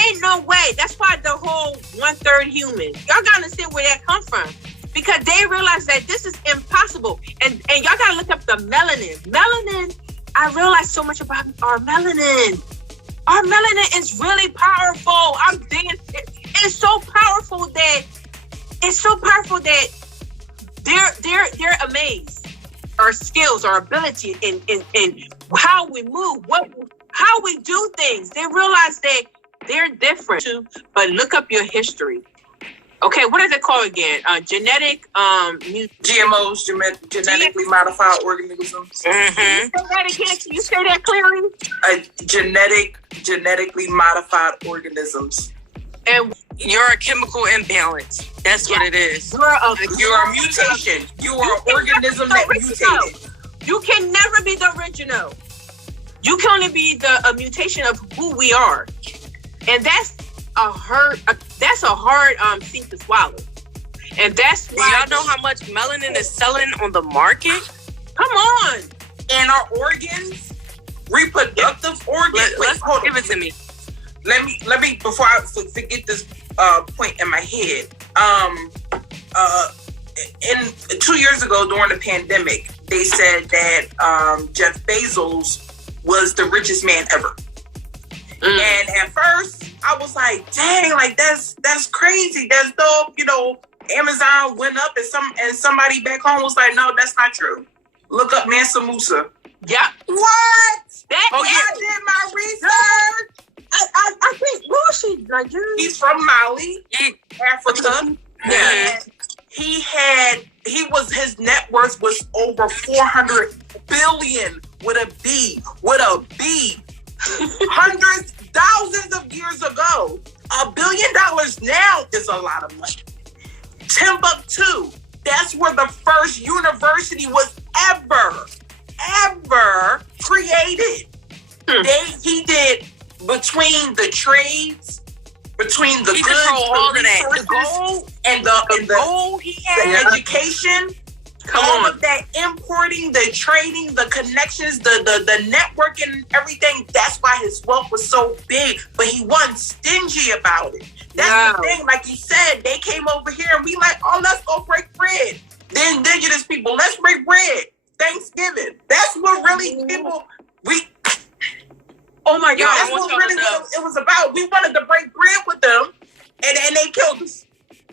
Ain't no way. That's why the whole 1/3 human. Y'all gotta understand where that come from. Because they realize that this is impossible. And y'all gotta look up the melanin. Melanin, I realized so much about our melanin. Our melanin is really powerful. I'm digging it. it's so powerful that they're amazed. Our skills, our ability, in how we move, how we do things. They realize that they're different too. But look up your history. Okay, what is it called again? Genetic GMOs, genetically modified organisms. Mm-hmm. Say that again. Can you say that clearly? Genetically modified organisms. And you're a chemical imbalance. That's what it is. You're a mutation. You are an organism that mutated. You can never be the original. You can only be a mutation of who we are, and that's a hard thing to swallow. And that's why. Do y'all know how much melanin is selling on the market? Come on. And our organs, reproductive organs. Let's give it to me. Let me before I forget this point in my head. In 2 years ago during the pandemic, they said that Jeff Bezos was the richest man ever. And at first, I was like, "Dang, like that's crazy. That's dope." You know, Amazon went up, and somebody back home was like, "No, that's not true. Look up Mansa Musa." Yeah. What? I did my research. I think where was she? Nigeria? He's from Mali, Africa. Yeah. His net worth was over 400 billion with a B. Hundreds, thousands of years ago. $1 billion now is a lot of money. Timbuktu, that's where the first university was ever created. He did between the trades, between the goods, all of that. The gold and the education. All of that importing, the trading, the connections, the networking and everything. That's why his wealth was so big. But he wasn't stingy about it. That's the thing. Like you said, they came over here and we like, oh, let's go break bread. The indigenous people, let's break bread. Thanksgiving. That's what really people oh my God. That's what really it was about. We wanted to break bread with them and they killed us.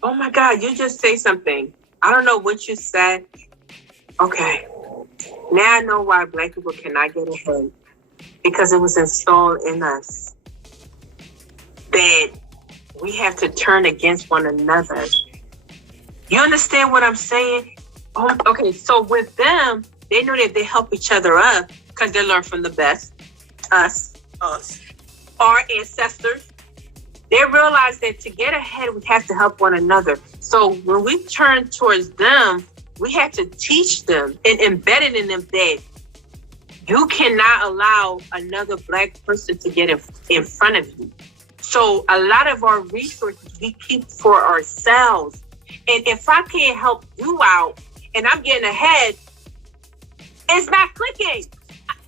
Oh my God, you just say something. I don't know what you said. Okay. Now I know why Black people cannot get ahead. Because it was installed in us that we have to turn against one another. You understand what I'm saying? Oh, okay, so with them, they know that they help each other up because they learn from the best. Us. Our ancestors. They realize that to get ahead, we have to help one another. So when we turn towards them, we have to teach them and embed it in them that you cannot allow another Black person to get in front of you. So a lot of our resources we keep for ourselves. And if I can't help you out and I'm getting ahead, it's not clicking.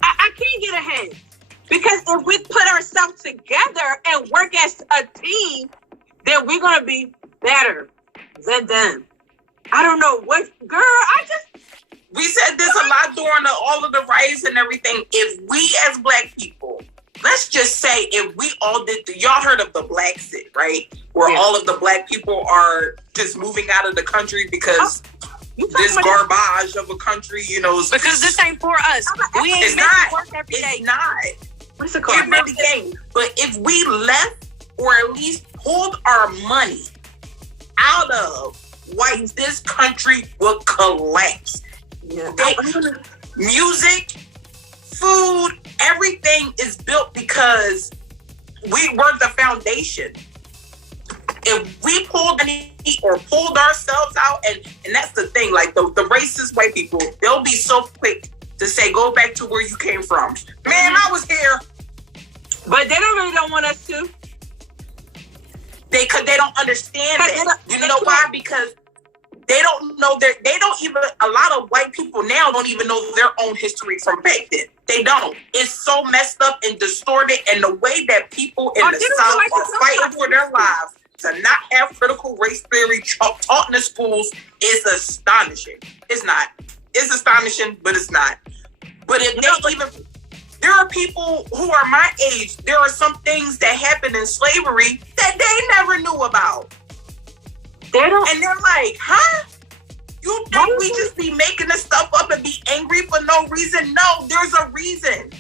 I can't get ahead. Because if we put ourselves together and work as a team, then we're going to be better than them. I don't know what, girl, we said this a lot during all of the riots and everything. If we as Black people, let's just say if we all did, y'all heard of the Black Sit, right? Where all of the Black people are just moving out of the country because this garbage of a country, you know. Because this ain't for us. We ain't making work every day. It's not. What's it called? It really ain't. But if we left or at least pulled our money out of white, this country would collapse. Yeah. Music, food, everything is built because we were the foundation. If we pulled money or pulled ourselves out, and that's the thing, like the racist white people, they'll be so quick to say, go back to where you came from. Man, I was here. But they don't want us to. They don't understand that. You know why? Because they don't know a lot of white people now don't even know their own history from back then. They don't. It's so messed up and distorted, and the way that people in the South are fighting for their lives to not have critical race theory taught in the schools is astonishing. It's not. It's astonishing, but it's not. But if they even There are people who are my age. There are some things that happened in slavery that they never knew about. They don't. And they're like, huh? You think we just be making this stuff up and be angry for no reason? No, there's a reason.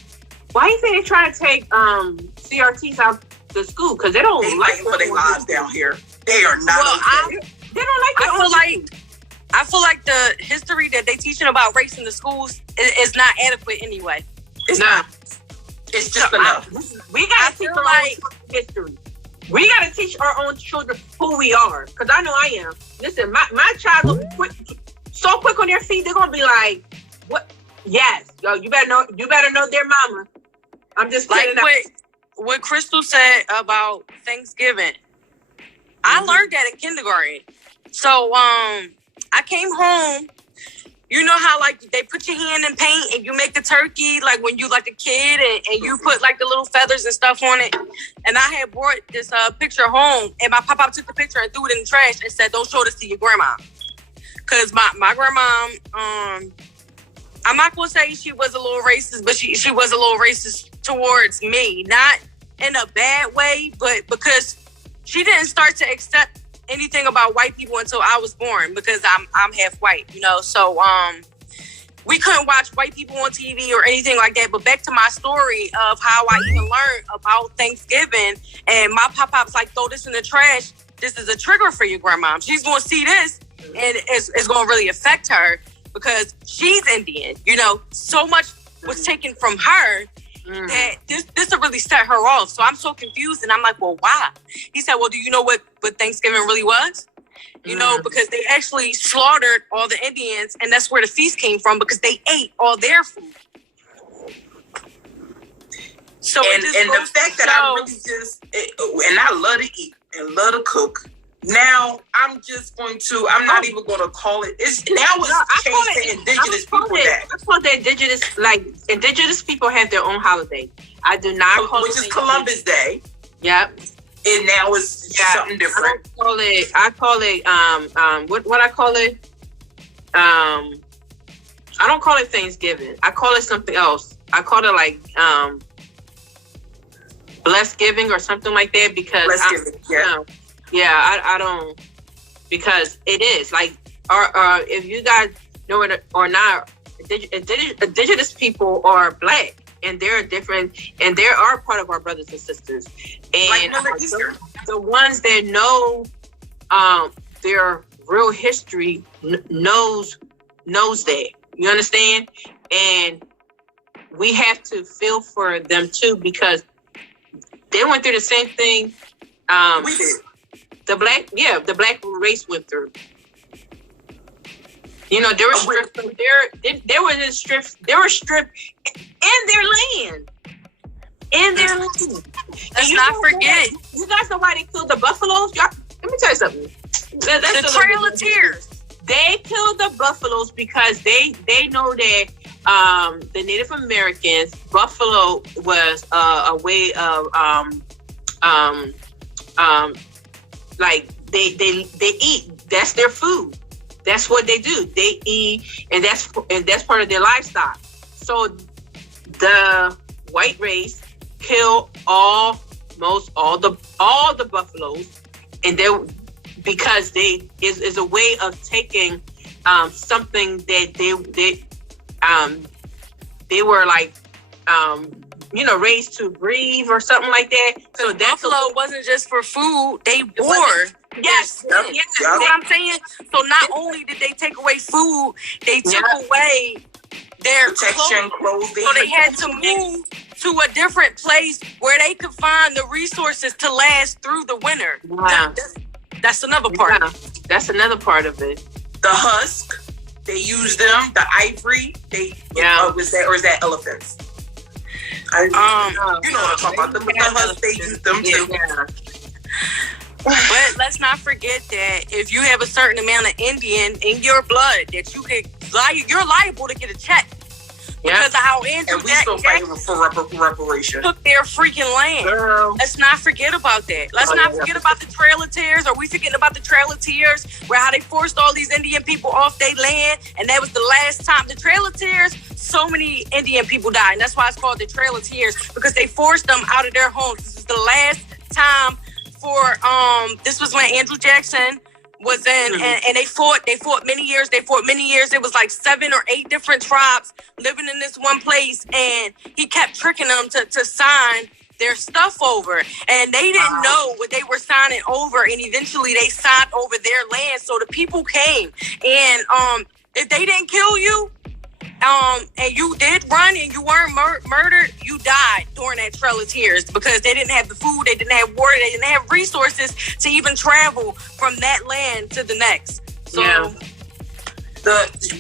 Why do you think they're trying to take CRTs out the school? Because they don't like for their lives down here. They are not. Well, they don't like. I feel like the history that they teaching about race in the schools is not adequate anyway. It's not. It's just enough. We gotta teach our own history. We gotta teach our own children who we are. Because I know I am. Listen, my child will be so quick on their feet. They're gonna be like, "What? Yes, yo, you better know their mama." I'm just like what Crystal said about Thanksgiving. I learned that in kindergarten. So I came home. You know how like they put your hand in paint and you make the turkey like when you like a kid and you put like the little feathers and stuff on it. And I had brought this picture home and my pop-up took the picture and threw it in the trash and said, "Don't show this to your grandma." Cause my grandma, I'm not gonna say she was a little racist, but she was a little racist towards me. Not in a bad way, but because she didn't start to accept anything about white people until I was born because I'm half white, you know. So we couldn't watch white people on TV or anything like that. But back to my story of how I even learned about Thanksgiving, and my pop-pop's like, "Throw this in the trash. This is a trigger for your grandma. She's gonna see this, and it's gonna really affect her because she's Indian." You know, so much was taken from her. That this will really set her off. So I'm so confused and I'm like, well, why? He said, well, do you know what Thanksgiving really was? You know, because they actually slaughtered all the Indians and that's where the feast came from because they ate all their food. So and the fact that I really and I love to eat and love to cook. Now I'm not even going to call it. It's changed to Indigenous People Day. I call the Indigenous people have their own holiday. I do not call it, which is Columbus Day. Yep. And now it's something different. I call it what I call it. I don't call it Thanksgiving. I call it something else. I call it like Blessed Giving or something like that because I don't, because it is like, if you guys know it or not, indigenous people are black and they're different and they are part of our brothers and sisters. And like the ones that know their real history knows that. You understand? And we have to feel for them too because they went through the same thing. We did. The black race went through. You know, they were stripped from they were stripped in their land. Let's not forget. You guys know why they killed the buffaloes? Let me tell you something. The Trail of Tears. They killed the buffaloes because they know that the Native Americans, buffalo was a way of like they eat. That's their food. That's what they do. They eat, and that's part of their livestock. So the white race killed almost all the buffaloes, and because they is a way of taking something that they were like raised to breathe or something like that. So that buffalo wasn't just for food; they wore. Yes. You know what I'm saying? So not only did they take away food, they took away their clothing. So they had to move to a different place where they could find the resources to last through the winter. Wow. That's another part. Yeah. That's another part of it. The husk, they use them. The ivory, is that elephants? You know what I'm talking about. The husk, they use them too. Yeah. But let's not forget that if you have a certain amount of Indian in your blood, that you're liable to get a check. because of how Andrew and we still fighting for reparation. Took their freaking land. Girl. Let's not forget about that. Let's not forget about the Trail of Tears. Are we forgetting about the Trail of Tears, where how they forced all these Indian people off their land, and that was the last time. The Trail of Tears, so many Indian people died, and that's why it's called the Trail of Tears, because they forced them out of their homes. This is the last time for this was when Andrew Jackson was in, and they fought many years. It was like 7 or 8 different tribes living in this one place, and he kept tricking them to sign their stuff over, and they didn't know what they were signing over, and eventually they signed over their land. So the people came, and if they didn't kill you, and you did run and you weren't murdered, you died during that Trail of Tears, because they didn't have the food, they didn't have water, they didn't have resources to even travel from that land to the next. So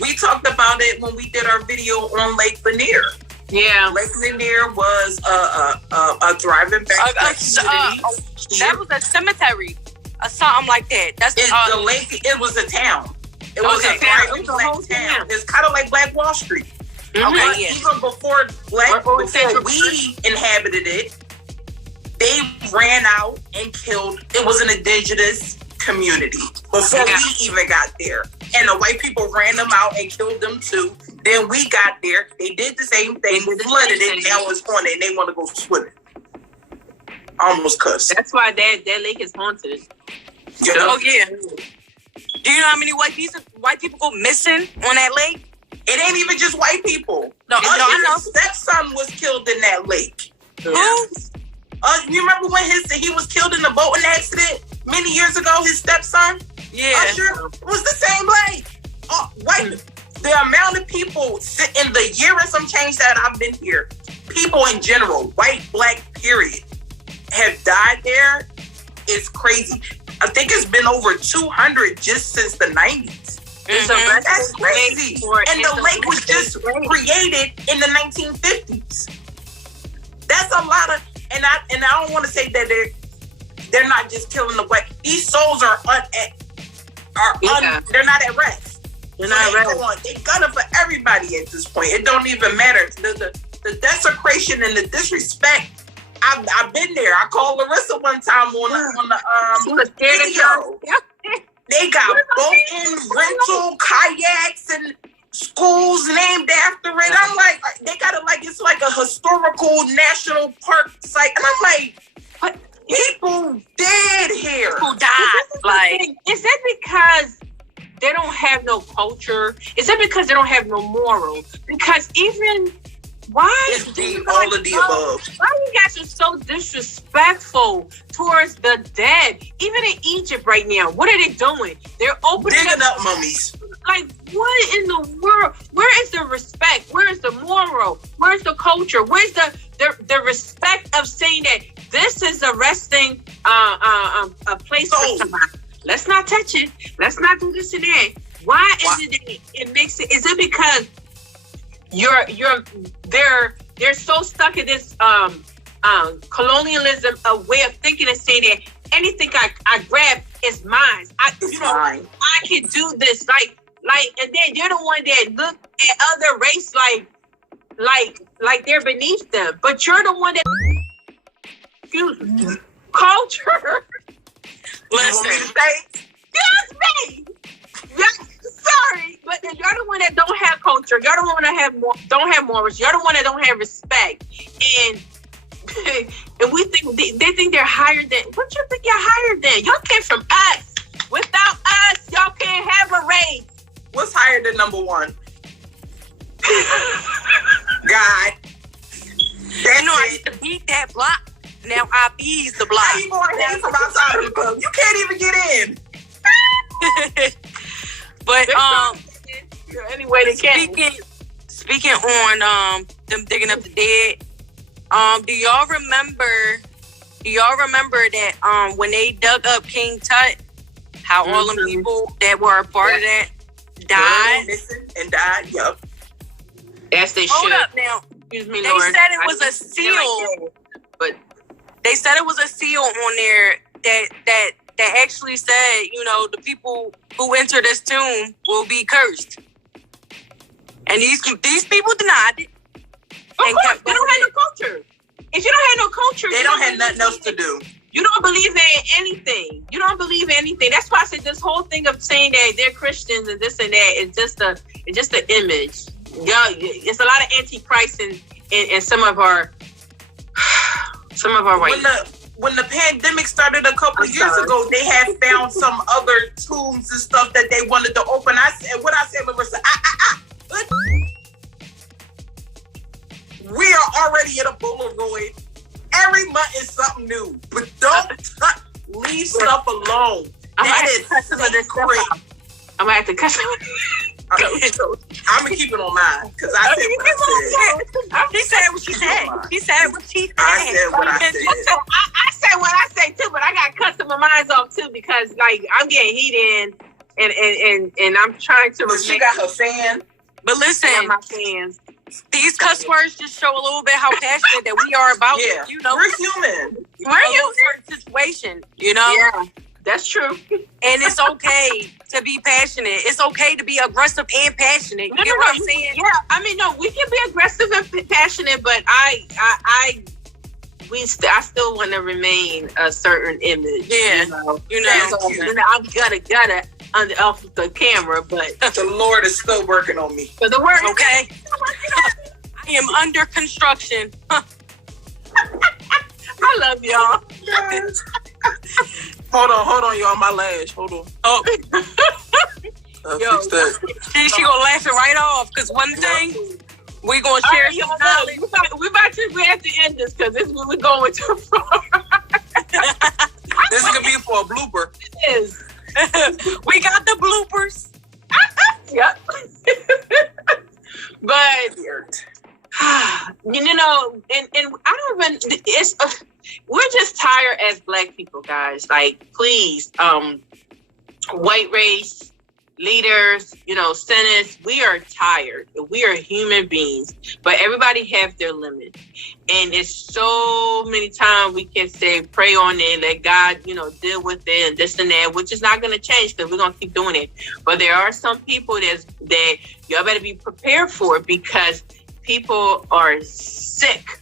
we talked about it when we did our video on Lake Lanier. Yeah, Lake Lanier was a thriving backpack community. That was a cemetery, or something like that. That's the lake. It was a town. It was a thriving black town. It's kind of like Black Wall Street. Okay, even before we inhabited it, they ran out and killed. It was an indigenous community before we even got there, and the white people ran them out and killed them too. Then we got there, they did the same thing, flooded it, now it's haunted, and they want to go swimming. I almost cussed. That's why that lake is haunted. You know? Oh yeah. Do you know how many white people go missing on that lake? It ain't even just white people. No, I know. His stepson was killed in that lake. Who? You remember when he was killed in a boating accident many years ago? His stepson, Usher, was the same lake. The amount of people in the year and some change that I've been here, people in general, white, black, period, have died there. It's crazy. I think it's been over 200 just since the 90s. That's crazy. And the lake was just created in the 1950s. That's a lot of, and I don't want to say that they're not just killing the white. These souls are they're not at rest. They're not at rest. They gunning for everybody at this point. It don't even matter. The desecration and the disrespect. I've been there. I called Larissa one time on the video. They got boating, rental, kayaks, and schools named after it. I'm like, they got it like it's like a historical national park site. And I'm like, what? People dead here. People died. Like, is it because they don't have no culture? Is it because they don't have no moral? Because even why all of the above. Why you guys are so disrespectful towards the dead? Even in Egypt right now, what are they doing? They're digging up mummies. Like, what in the world? Where is the respect? Where is the moral? Where's the culture? Where's the respect of saying that this is a resting a place for somebody? Let's not touch it. Let's not do this and that. Why is it? It makes it. Is it because they're so stuck in this colonialism, a way of thinking and saying that anything I grab is mine. I can do this. Like, and then they're the one that look at other race like they're beneath them. But you're the one that culture. Listen, yes, me. Yes, sorry, but you're the one that don't have culture. You're the one that don't have morals. You're the one that don't have respect. And we think they think they're higher than. What you think you're higher than? Y'all came from us. Without us, y'all can't have a race. What's higher than number one? God. I used to beat that block. Now I ease the block. How you going to from outside of the club? You can't even get in. But anyway, they can. Speaking on them digging up the dead, do y'all remember that when they dug up King Tut, how all them people that were a part of that died? Missing and died, yep. Yes, they Hold should. up now. Excuse me, they Lord. said it was a seal. But they said it was a seal on there that actually said, the people who enter this tomb will be cursed. And these people denied it. Of course, they don't have no culture. If you don't have no culture, they don't have nothing else to do. You don't believe in anything. You don't believe in anything. That's why I said this whole thing of saying that they're Christians and this and that is just an image. Yeah, it's a lot of antichrist in some of our ways. When the pandemic started a couple years ago, they had found some other tombs and stuff that they wanted to open. I said, Larissa? We are already in a Polaroid. Every month is something new, but don't leave stuff alone. That is great. I'm gonna have to cut some. I'm gonna keep it on mine because I said what I said. She said what she said. She said what she said. I said what I said. I said what I say too, but I got to cut some of mine off too because like I'm getting heated and I'm trying to. But she got her fan. But listen, my fans. These cuss words just show a little bit how passionate that we are about it. You know, we're human. We're human. Certain situation, you know. Yeah, that's true. And it's okay to be passionate. It's okay to be aggressive and passionate. You get what I'm saying? Yeah, I mean, no, we can be aggressive and passionate, but I still want to remain a certain image. Yeah, you know I'm gonna off the camera, but the Lord is still working on me. But the word, okay. I am under construction. I love y'all. Yes. Hold on, y'all. My lash. Hold on. Oh, yo, fix that. She gonna laugh it right off because one thing we gonna share some knowledge. We have to end this because this is where we're going too far. This could be for a blooper. It is. We got the bloopers. Yep. But you know, and I don't even. We're just tired as Black people, guys. Like, please, white race leaders, you know, senates. We are tired. We are human beings, but everybody have their limit. And it's so many times we can say, pray on it, let God, you know, deal with it and this and that, which is not going to change because we're going to keep doing it. But there are some people that y'all better be prepared for because people are sick.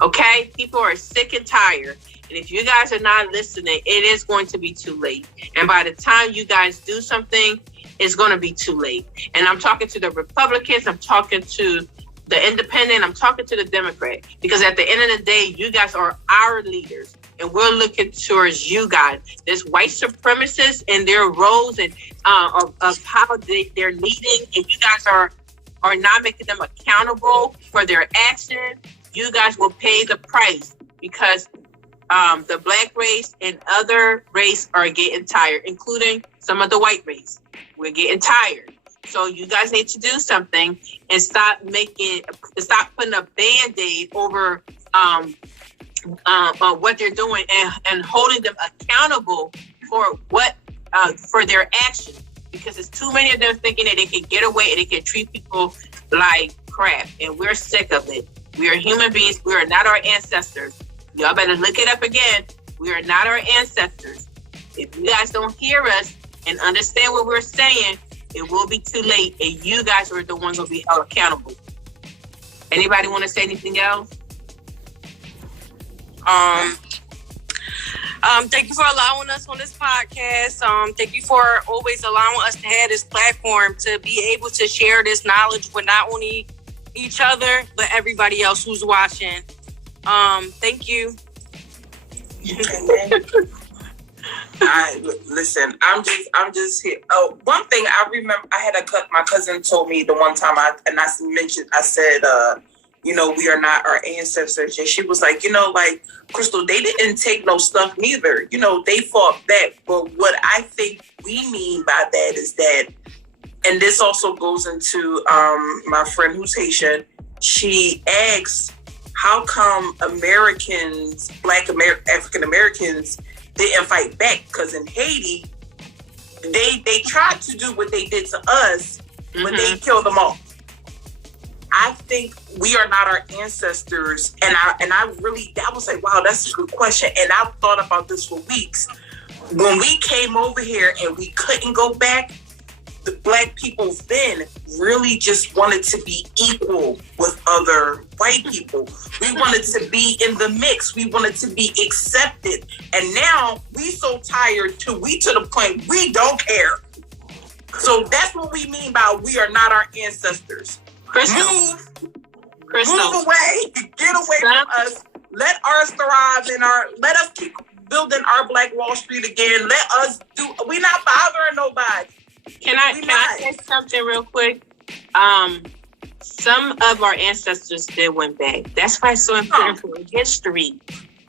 Okay? People are sick and tired. And if you guys are not listening, it is going to be too late. And by the time you guys do something, it's going to be too late. And I'm talking to the Republicans. I'm talking to the Independent. I'm talking to the Democrat. Because at the end of the day, you guys are our leaders. And we're looking towards you guys. There's white supremacists and their roles and of how they're leading. And you guys are not making them accountable for their actions. You guys will pay the price because the Black race and other race are getting tired, including some of the white race. We're getting tired. So you guys need to do something and stop putting a Band-Aid over what they're doing and holding them accountable for for their actions. Because there's too many of them thinking that they can get away and they can treat people like crap. And we're sick of it. We are human beings. We are not our ancestors. Y'all better look it up again. We are not our ancestors. If you guys don't hear us and understand what we're saying, it will be too late. And you guys are the ones who will be held accountable. Anybody want to say anything else? Thank you for allowing us on this podcast. Thank you for always allowing us to have this platform to be able to share this knowledge with not only each other, but everybody else who's watching. Thank you. Listen, I'm just here. Oh, one thing I remember, my cousin told me the one time I said, you know, we are not our ancestors. And she was like, you know, like, Crystal, they didn't take no stuff neither. You know, they fought back. But what I think we mean by that is that, and this also goes into my friend who's Haitian, she asks, how come African Americans didn't fight back? Because in Haiti, they tried to do what they did to us, but they killed them all. I think we are not our ancestors, and I was like, wow, that's a good question. And I've thought about this for weeks. When we came over here and we couldn't go back, the Black people then really just wanted to be equal with other white people. We wanted to be in the mix. We wanted to be accepted. And now we so tired to the point we don't care. So that's what we mean by we are not our ancestors. Move away, get away from us. Let ours thrive let us keep building our Black Wall Street again. Let us we're not bothering nobody. Can I say something real quick? Some of our ancestors did went back. That's why it's so important for history.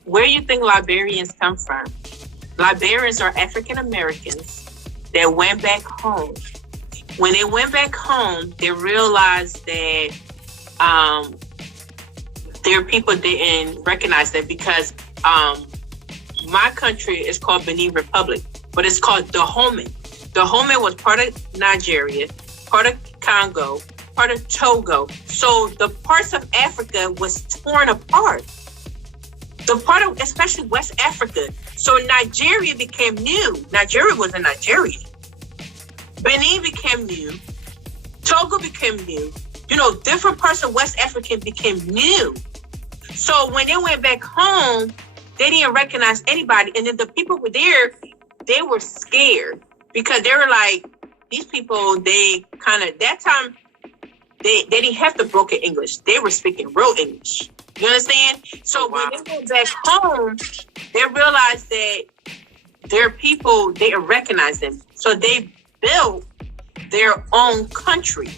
Where do you think Liberians come from? Liberians are African Americans that went back home. When they went back home, they realized that their people didn't recognize that because my country is called Benin Republic, but it's called Dahomey. Dahomey was part of Nigeria, part of Congo, part of Togo. So the parts of Africa was torn apart. The part of, especially West Africa. So Nigeria became new. Nigeria wasn't Nigeria. Benin became new. Togo became new. Different parts of West Africa became new. So when they went back home, they didn't recognize anybody. And then the people were there, they were scared because they were like, these people, that time, they didn't have the broken English. They were speaking real English. You understand? So when they went back home, they realized that their people, they recognized them. So they built their own country,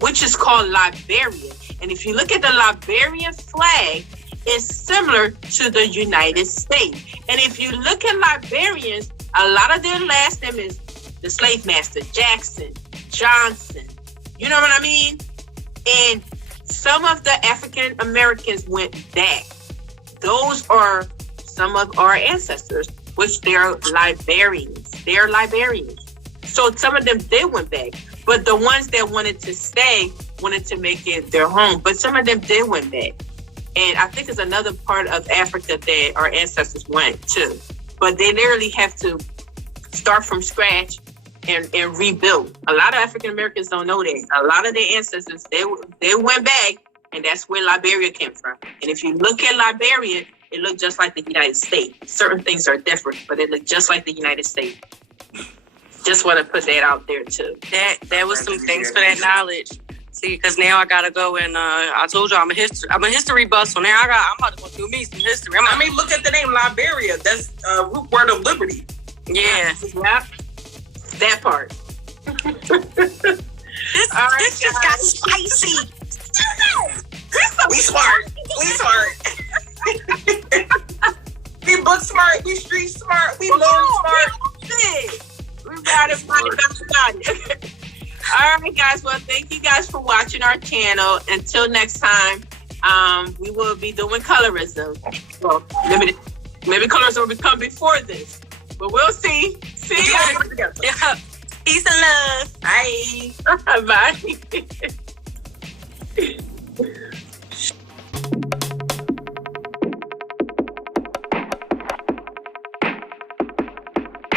which is called Liberia. And if you look at the Liberian flag, it's similar to the United States. And if you look at Liberians, a lot of their last name is the slave master, Jackson, Johnson. You know what I mean? And some of the African Americans went back. Those are some of our ancestors, which they're Liberians. They're Liberians. So some of them, they went back. But the ones that wanted to stay, wanted to make it their home. But some of them did went back. And I think it's another part of Africa that our ancestors went to. But they literally have to start from scratch and rebuild. A lot of African Americans don't know that. A lot of their ancestors, they went back, and that's where Liberia came from. And if you look at Liberia, it looked just like the United States. Certain things are different, but it looked just like the United States. Just want to put that out there too. That was some thanks for that knowledge. See, because now I gotta go and I told you I'm a history buff, so now I'm about to go do me some history. Look at the name Liberia. That's root word of liberty. Yeah. Yep. That part. This just got spicy. We smart. We book smart. We street smart. We lore smart. We got it. All right, guys. Well, thank you guys for watching our channel. Until next time, we will be doing colorism. Well, maybe colorism will come before this, but we'll see. See you guys. Yeah. Peace and love. Bye. Bye.